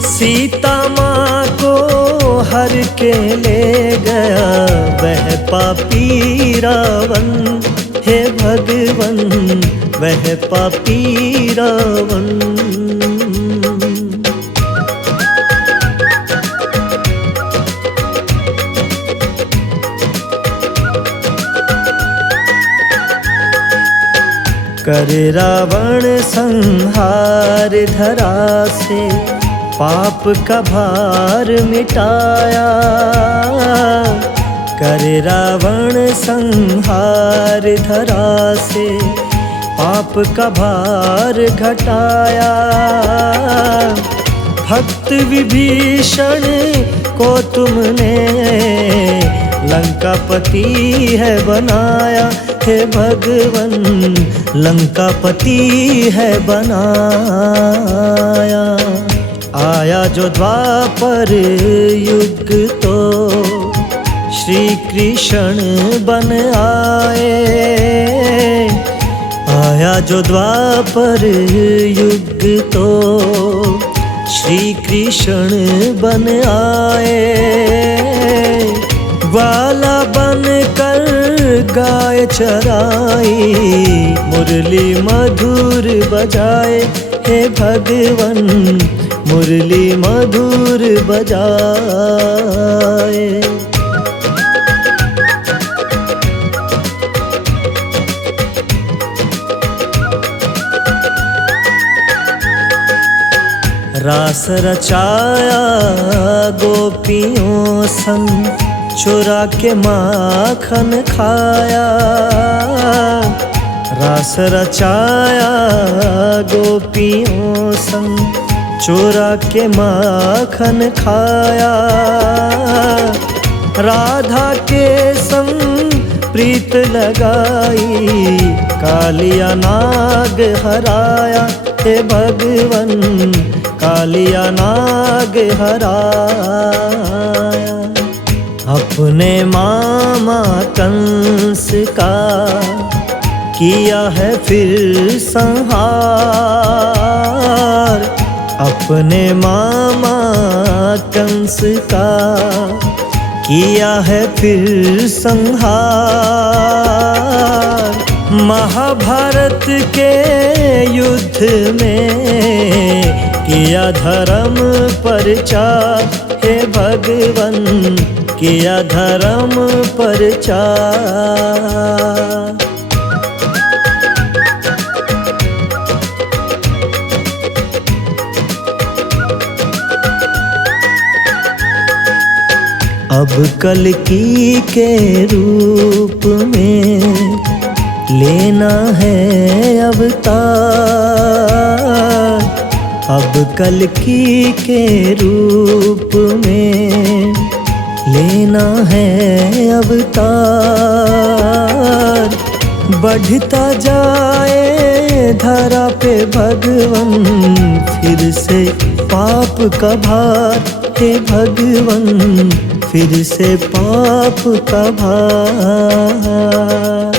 सीता माँ को हर के ले गया वह पापी रावण हे भगवन, वह पापी रावण। कर रावण संहार धरा से पाप का भार मिटाया। कर रावण संहार धरा से पाप का भार घटाया। भक्त विभीषण को तुमने लंकापति है बनाया। हे भगवन लंकापति है बनाया। आया जो द्वापर युग तो श्री कृष्ण बन आए। आया जो द्वापर युग तो श्री कृष्ण बन आए। ग्वाला बन कर गाय चराई, मुरली मधुर बजाए। हे भगवन मुरली मधुर बजाए। रास रचाया गोपियों संग, चुरा के माखन खाया। रास रचाया गोपियों संग, चुरा के माखन खाया। राधा के संग प्रीत लगाई, कालिया नाग हराया। हे भगवन कालिया नाग हराया। अपने मामा कंस का किया है फिर संहार। अपने मामा कंस का किया है फिर संहार। महाभारत के युद्ध में किया धर्म प्रचार। हे भगवन किया धर्म प्रचार। अब कल्कि के रूप में लेना है अवतार। अब कल्कि के रूप में लेना है अवतार। बढ़ता जाए धरा पे भगवन फिर से पाप का भार। हे भगवन फिर से पाप का भार।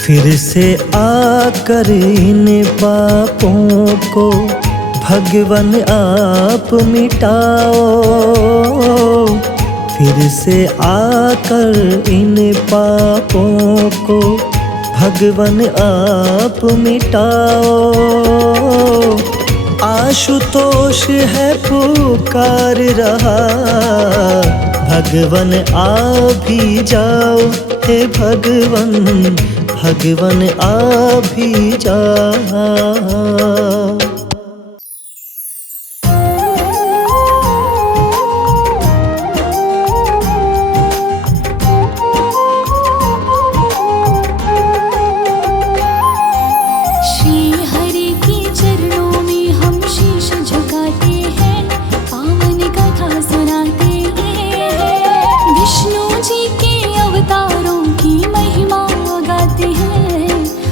फिर से आकर इन पापों को भगवन आप मिटाओ। फिर से आकर इन पापों को भगवन आप मिटाओ। आशुतोष है पुकार रहा, भगवन आ भी जाओ। हे भगवन भगवन आ भी जाओ।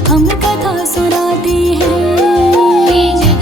हम कथा सुनाते हैं।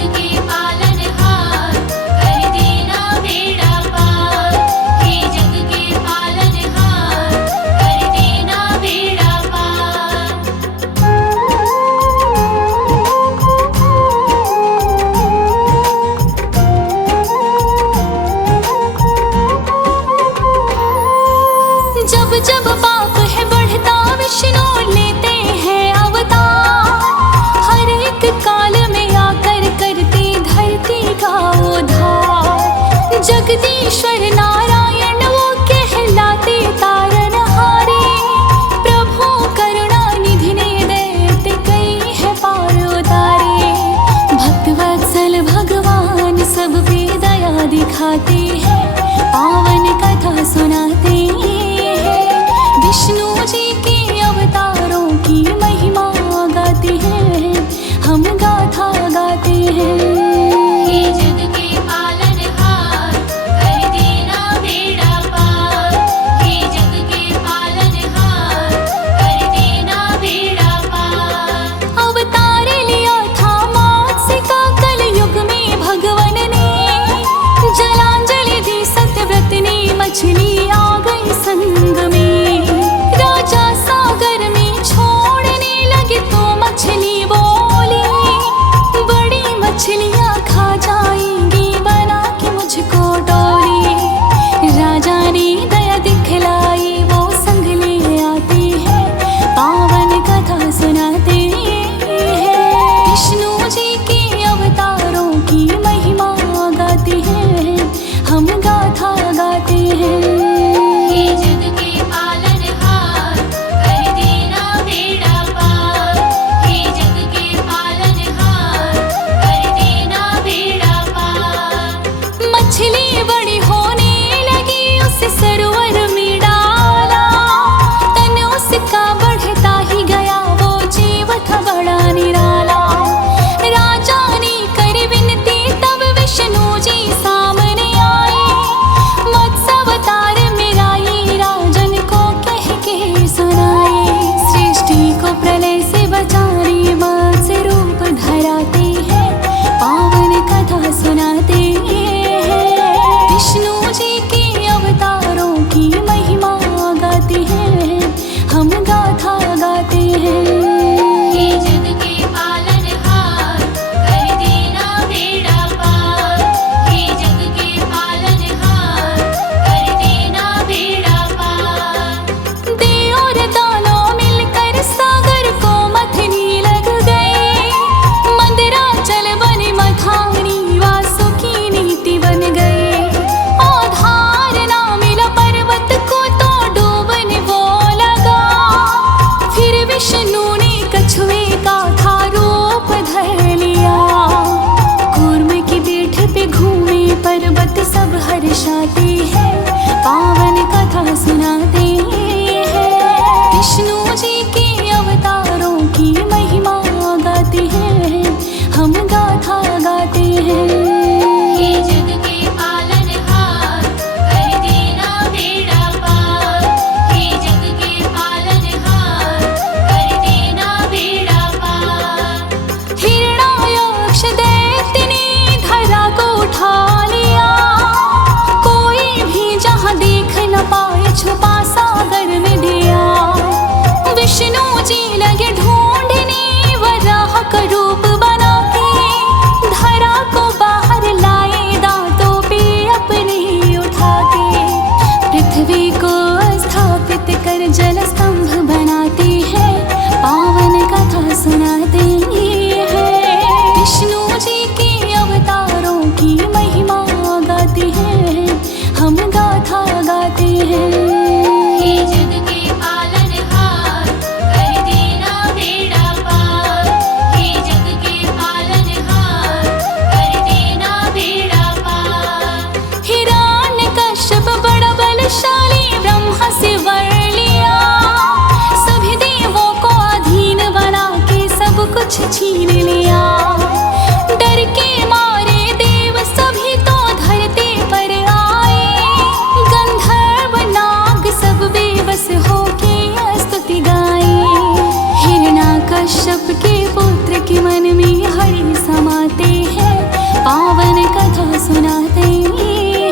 कश्यप के पुत्र के मन में हरि समाते हैं, पावन कथा सुनाते हैं।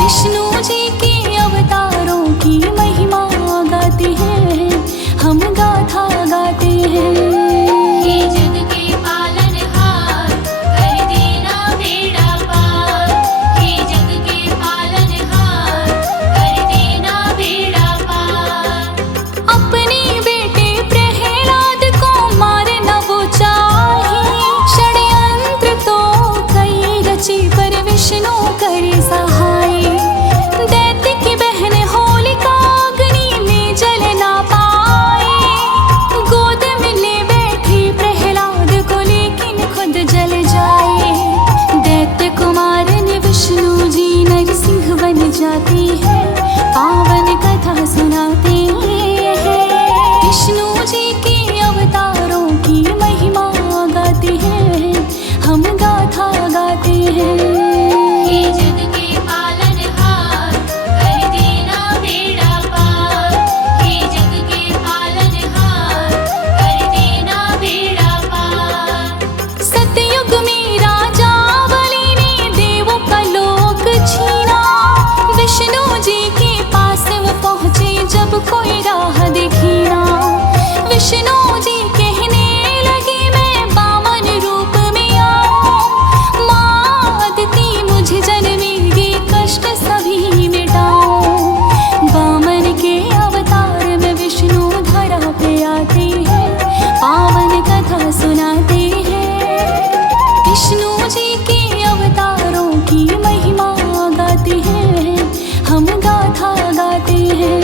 विष्णु जी के अवतारों की महिमा गाते हैं, हम गाथा गाते हैं। हे जग के पालनहार, कर देना बेड़ा पार। हे जग के पालनहार, कर देना बेड़ा पार। अपने बेटे प्रहलाद को मारना वो चाहे, षड्यंत्र तो कई रचे पर विष्णु करे सहाय। दैत्य की बहन होलिका अग्नि में जल ना पाए, गोद में ले बैठे प्रहलाद को लेकिन खुद जल जाए। दैत्य कुमार ने विष्णु जी नरसिंह बन जाते हैं, पावन कथा सुनाते हैं। विष्णु जी के अवतारों की महिमा गाते हैं, हम गाथा गाते हैं। हे जग के पालनहार, कर देना बेड़ा पार। हे जग के पालनहार, कर देना बेड़ा पार। सतयुग में राजा बलि ने देवों का लोक छीना, विष्णु जी के पास वो पहुँचे जब कोई राह देखी ना। विष्णु जी कहने लगे मैं बामन रूप में आऊं, माँ अदिति मुझे जन्मेंगे कष्ट सभी मिटाऊं। बामन के अवतार में विष्णु धरा पे आते हैं, पावन कथा सुनाते हैं। विष्णु जी के अवतारों की महिमा गाते हैं, हम गाथा गाते हैं।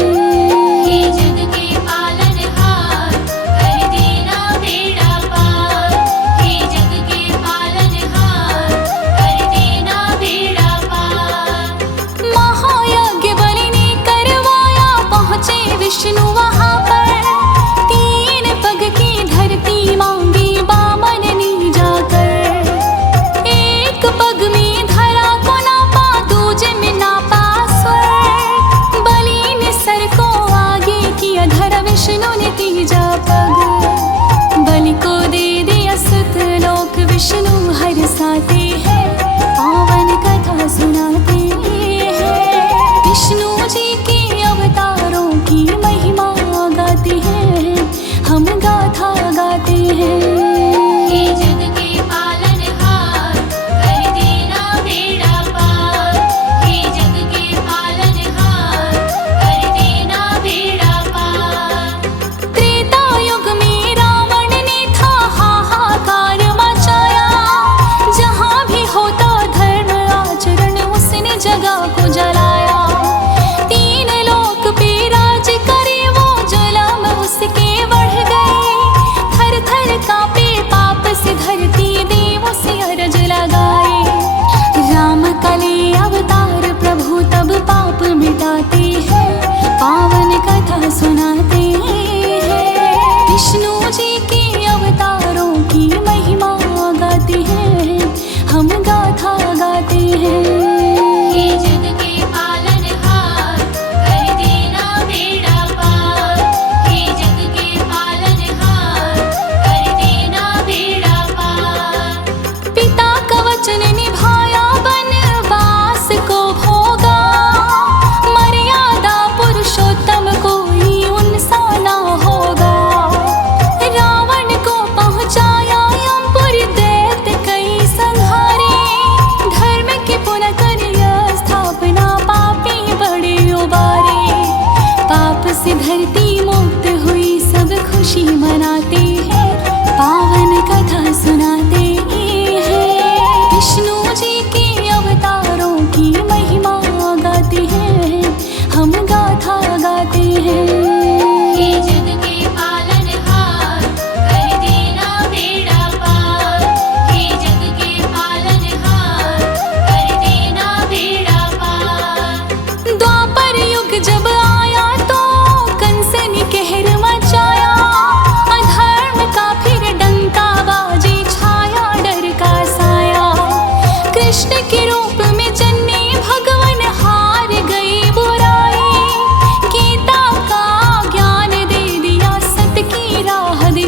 हे जग के पालनहार, कर देना बेड़ा पार। हे जग के पालनहार, कर देना बेड़ा पार। महायज्ञ बलि ने करवाया, पहुँचे विष्णु वहाँ पर। 3 पग की धरती मांगी बामन ने जाकर, एक पग में धरा को नापा, दूजे में नापा स्वर। बलि ने सर को आगे किया धरा, विष्णु ने तीजा पग। बलि को दे दिया सुत लोक, विष्णु हरसाते हैं, पावन कथा सुनाते हैं। विष्णु जी के अवतारों की महिमा गाते हैं, हम गाथा गाते हैं। हे जग के पालनहार, कर देना बेड़ा पार। हे जग के पालनहार, कर देना बेड़ा पार। त्रेता युग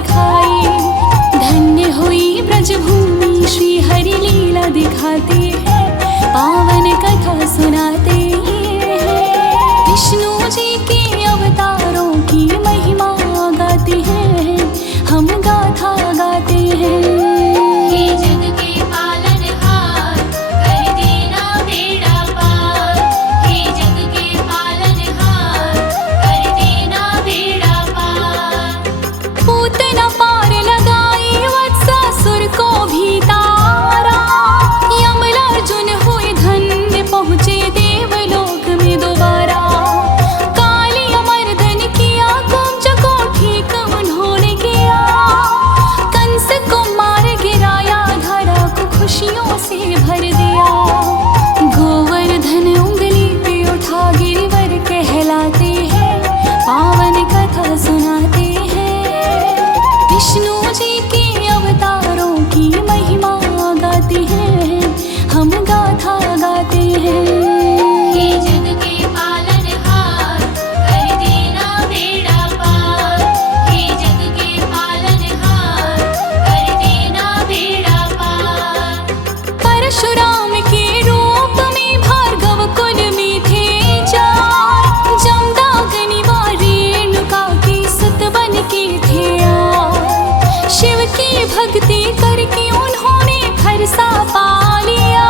दिखाई। धन्य हुई ब्रजभूमि श्री हरि लीला दिखाते हैं, पावन कथा सुनाते हैं। विष्णु जी के अवतारों की महिमा गाते हैं, हम गाथा गाते हैं। हे जग के पालनहार, कर देना बेड़ा पार। हे जग के पालनहार, कर देना बेड़ा पार। पूतना पार लगाई वत्सासुर को भी तारा। यमलार्जुन हुए धन्य, पहुँचे देवलोक में दोबारा। काली अमर्दन किया, कुंज को ठीक उन्होंने किया। कंस को मार गिराया, धरा को खुशियों से भर दिया। गोवर्धन उंगली पे उठा गिरिवर कहलाते हैं, पावन कथा सुनाते हैं। विष्णु जी के अवतारों की महिमा गाते हैं, हम गाथा गाते हैं। हे जग के पालनहार, कर देना बेड़ा पार। हे जग के पालनहार, कर देना बेड़ा पार। परशुराम के रूप में भार्गव कुल में थे चार। जमदग्नि व रेणुका के सुत बन के थे आए। शिव की भक्ति करके उन्होंने फरसा पा लिया।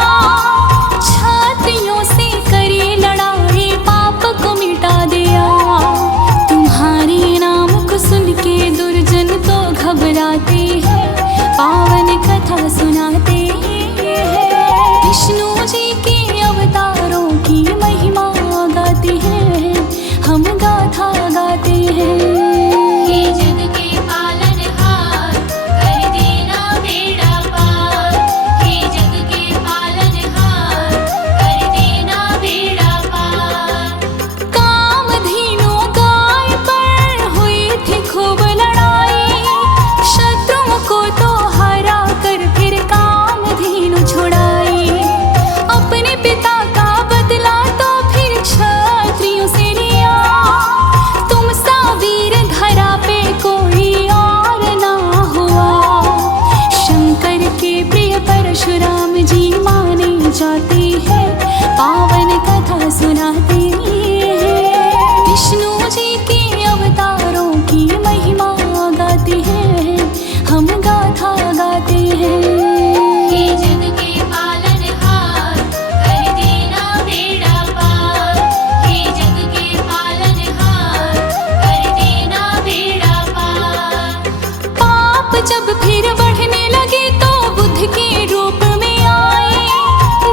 छातियों से करे लड़ाई, पाप को मिटा दिया। तुम्हारे नाम को सुन के दुर्जन तो घबराते हैं, पावन कथा सुनाते हैं। विष्णु जी के अवतारों की महिमा गाते हैं, हम गाथा गाते हैं। हे जग के पालनहार, कर देना बेड़ा पार। हे जग के पालनहार, कर देना बेड़ा पार। कामधेनु गाय पर हुई थी खूब लड़ाई। शत्रुओं को तो हरा कर फिर कामधेनु छुड़ाई। अपने पिता का बदला तो फिर क्षत्रियों से लिया। तुम सा वीर धरा पे कोई और ना हुआ। शंकर के प्रिय परशुराम जी माने जाते हैं, पावन कथा सुनाते हैं। विष्णु जी के अवतारों की महिमा गाते हैं, हम गाथा गाते हैं। हे जग के पालनहार, कर देना बेड़ा पार। हे जग के पालनहार, कर देना बेड़ा पार। पाप जब फिर बढ़ने लगे तो बुद्ध के रूप में आए।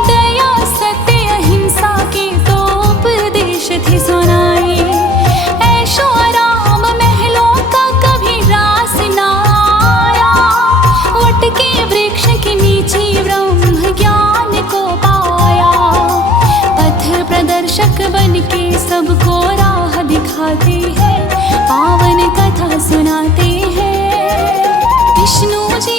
दया सत्य अहिंसा के तो उपदेश थे सुनाए। ऐशो आराम महलों का कभी रास ना आया। वट के वृक्ष के नीचे ब्रह्म ज्ञान को पाया। पथ प्रदर्शक बन के सबको राह दिखाते हैं, पावन कथा सुनाते हैं। विष्णु जी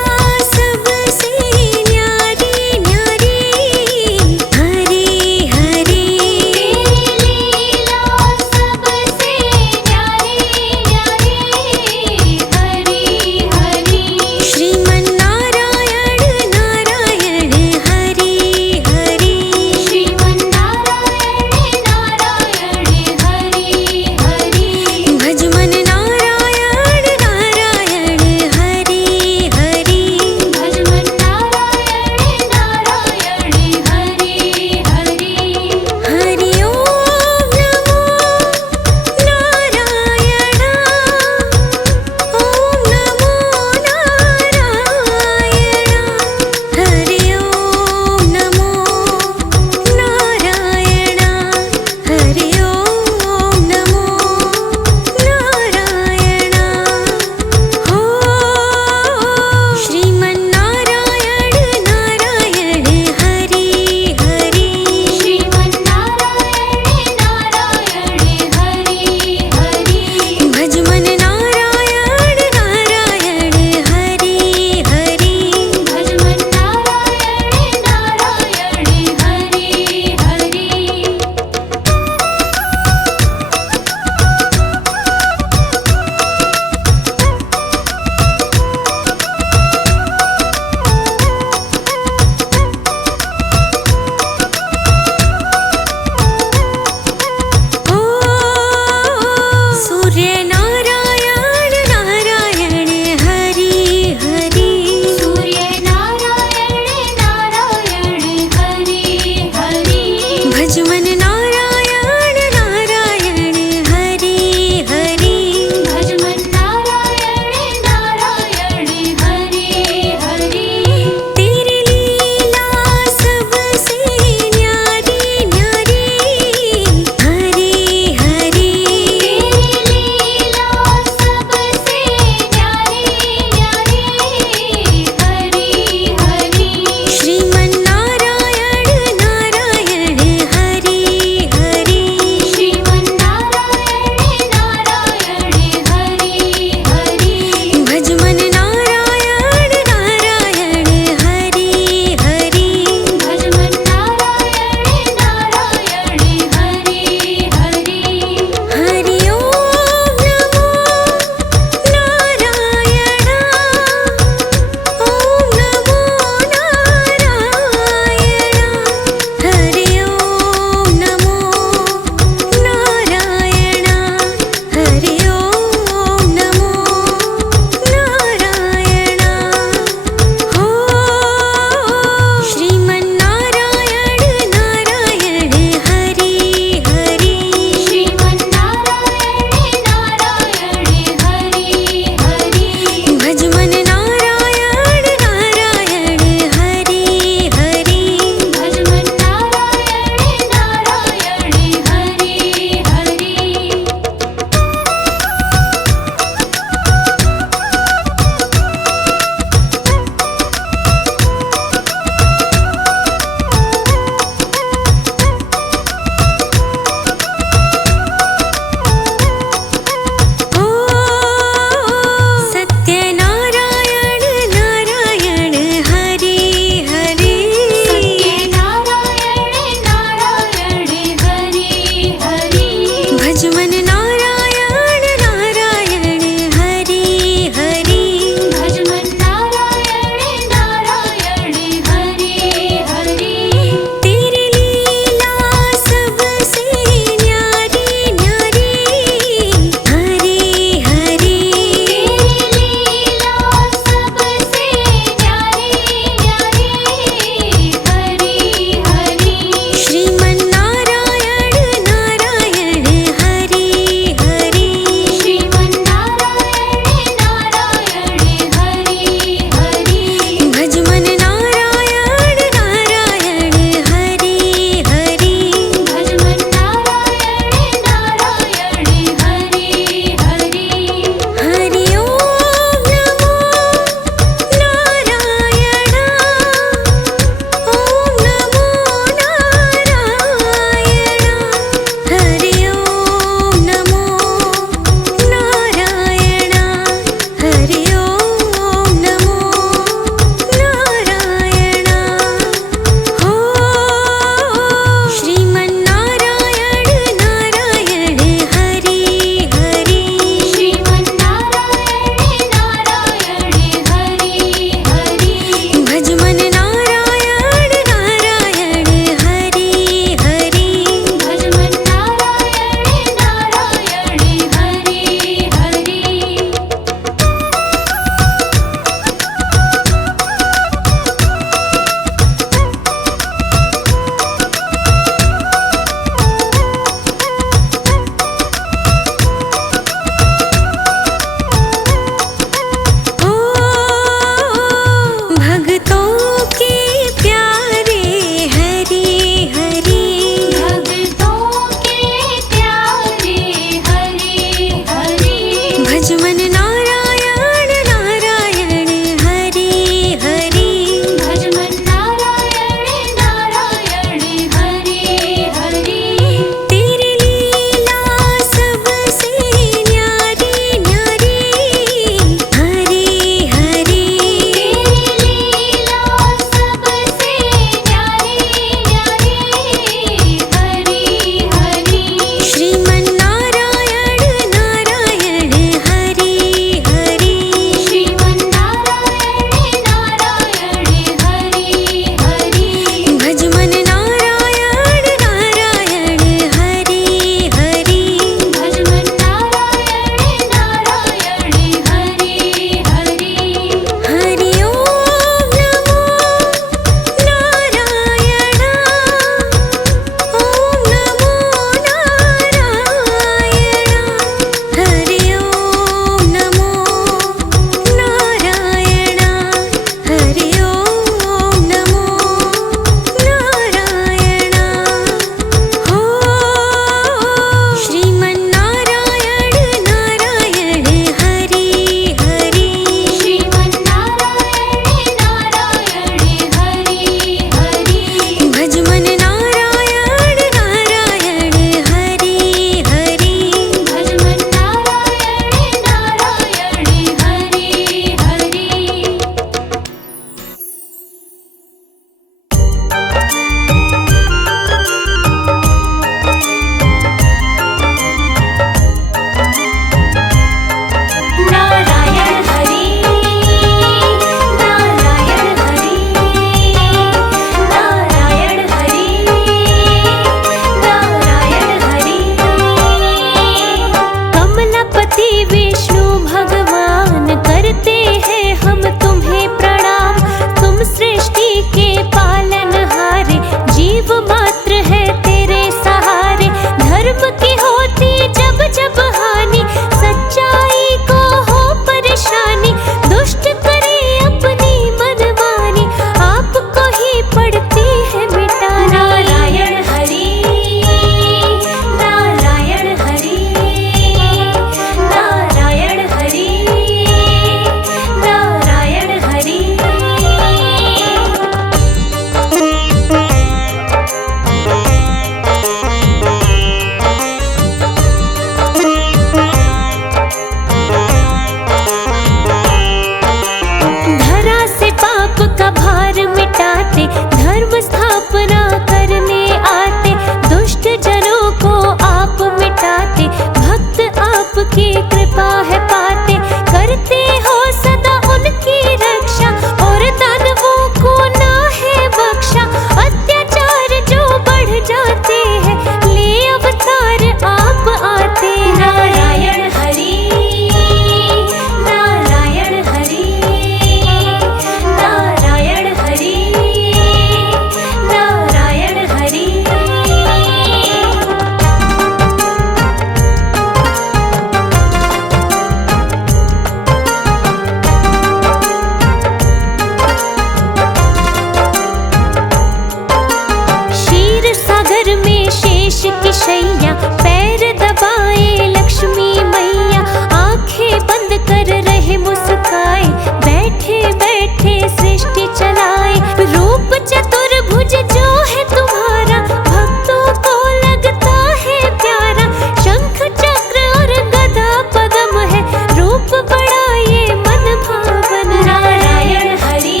मैया, पैर दबाए लक्ष्मी मैया, आंखें बंद कर रहे मुस्काए, बैठे बैठे सृष्टि चलाए। रूप चतुर्भुज जो है तुम्हारा, भक्तों को लगता है प्यारा। शंख चक्र और गदा पद्म है, रूप बड़ा ये मन भावन। नारायण हरि,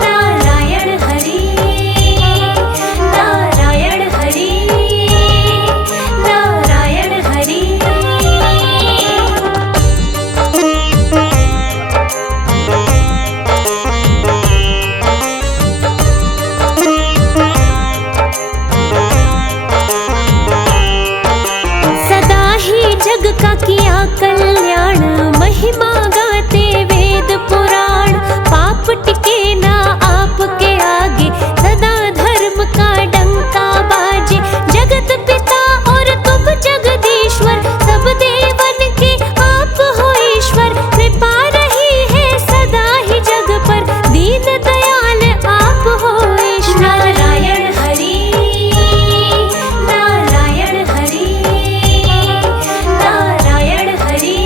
नारायण हरि, नारायण हरि, नारायण हरि। सदा ही जग का किया कल्याण, महिमा गाते वेद पुराण। पाप टिके ना आपके आगे, सदा धर्म का डंका बाजे। जगत पिता और तुम जगदीश्वर, सब देवन के आप हो ईश्वर। कृपा रही है सदा ही जग पर, दीन दयाल आप हो ईश्वर। नारायण हरि, नारायण हरि, नारायण हरि,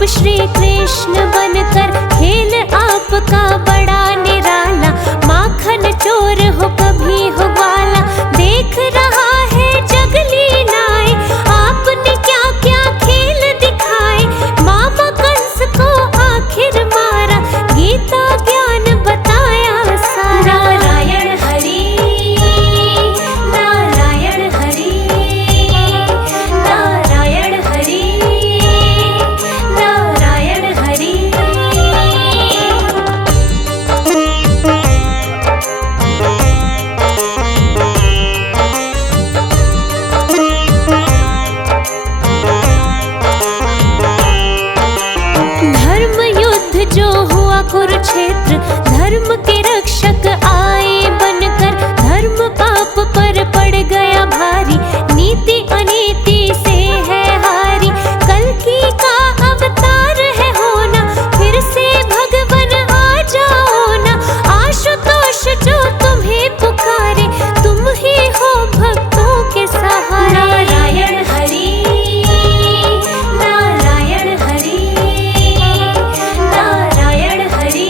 आप श्री कृष्ण बनकर खेल आपका बड़ा निराला। माखन चोर हो कभी हो ग्वाला, देख रहा है जग लीलाएं। आपने क्या क्या खेल दिखाए, मामा कंस को आखिर मारा। गीता ज्ञान बताया सारा। नारायण हरि, नारायण हरि, नारायण हरि, नारायण हरि। धर्म युद्ध जो हुआ कुरुक्षेत्र, धर्म के रक्षक आए बनकर। धर्म पाप पर पड़ गया भारी, नीति अनीति से है हारी। कल्कि का अवतार है होना, फिर से भगवन आ जाओ ना। आशुतोष जो तुम्हें पुकारे, तुम ही हो भक्तों के सहारे। नारायण हरि, नारायण हरि, नारायण हरि,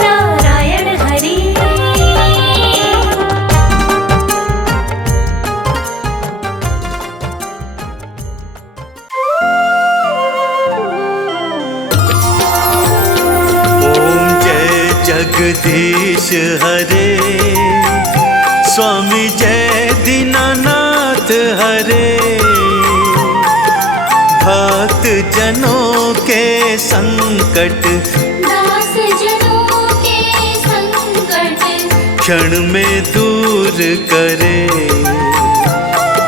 नारायण हरि। ओम जय जगदीश हरे, स्वामी जय दीनानाथ हरे। भक्त जनों के संकट, दास जनों के संकट, क्षण में दूर करे।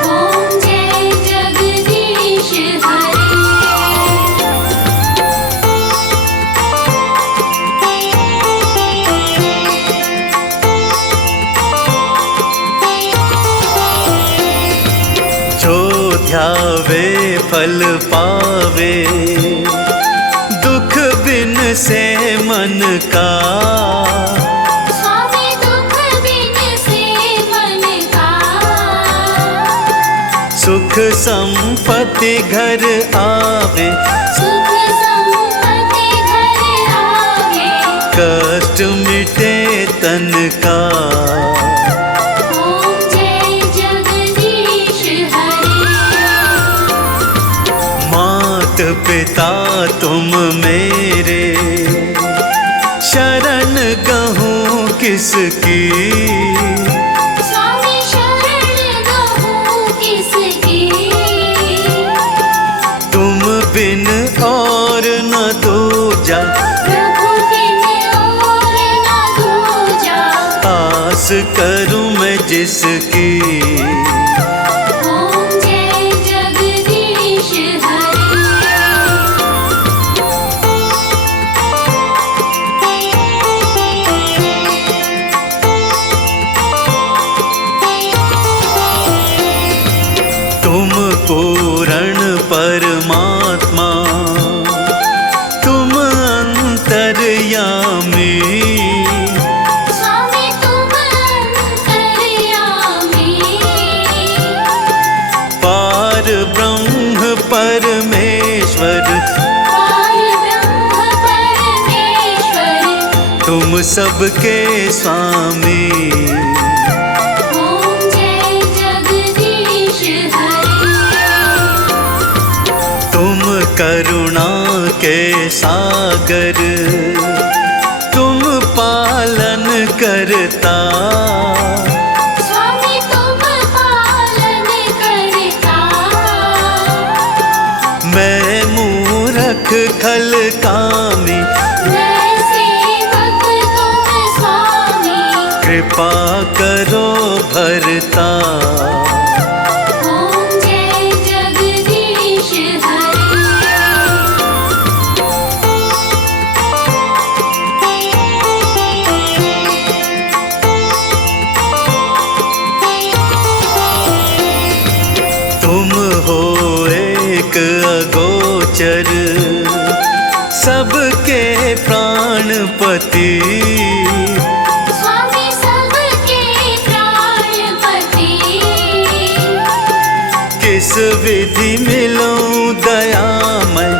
ओम जय जगदीश हरे। जो ध्यावे फल पावे, दुख बिन से मन का। स्वामी दुख बिन से मन का, सुख संपत्ति घर आवे, सुख संपत्ति घर आवे। कष्ट मिटे तन का। ओम जय जगदीश हरे। मात पिता तुम मेरे, शरण गहूँ किसकी। स्वामी शरण गहूँ किसकी, तुम बिन और न दूजा, प्रभु बिन और न दूजा। आस करूँ मैं जिसकी। ओम जय जगदीश हरे। तुम पूर्ण परमात्मा, तुम अंतर्यामी। स्वामी तुम अंतर्यामी, पार ब्रह्म परमेश्वर, पार ब्रह्म परमेश्वर। तुम सबके स्वामी। ओम जय जगदीश हरे। तुम करुणा के सागर, तुम पालन करता। स्वामी तुम पालन करता, मैं मूरख खल कामी, मैं सेवक तुम स्वामी। कृपा करो भरता। ओम जय जगदीश हरे। तुम हो एक अगोचर, सबके प्राणपति। स्वामी सबके प्राणपति, किस विधि मिलूं दयामय,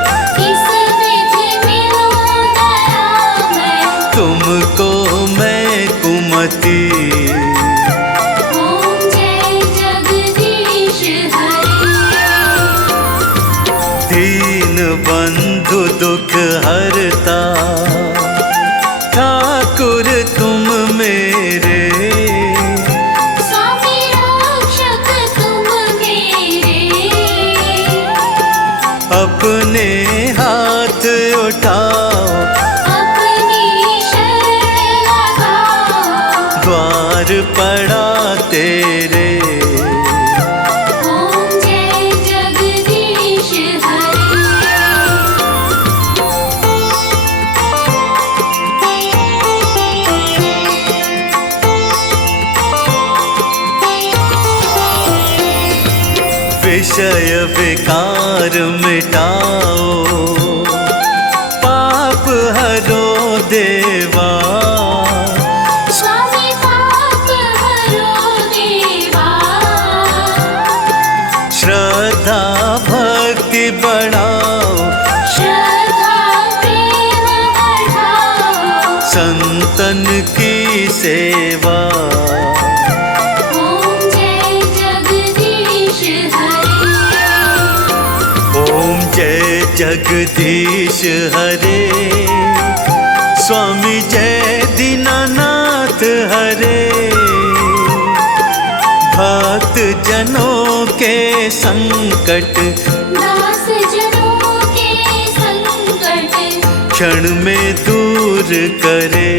बंधु दुख हरता, ठाकुर तुम मेरे, स्वामी रक्षक तुम मेरे, अपने हाथ उठाओ, अपनी शरण लगाओ, द्वार पड़ा तेरे। ओम जय जगदीश हरे। विषय विकार मिटाओ, पाप हरो देवा, स्वामी पाप हरो देवा, श्रद्धा भक्ति बढ़ाओ, श्रद्धा प्रेम बढ़ाओ, संतन की सेवा। ओम जय जगदीश हरे। ओम जय जगदीश हरे, स्वामी जय दीनानाथ हरे। भक्त जनों के संकट, दास जनों के संकट, क्षण में दूर करे।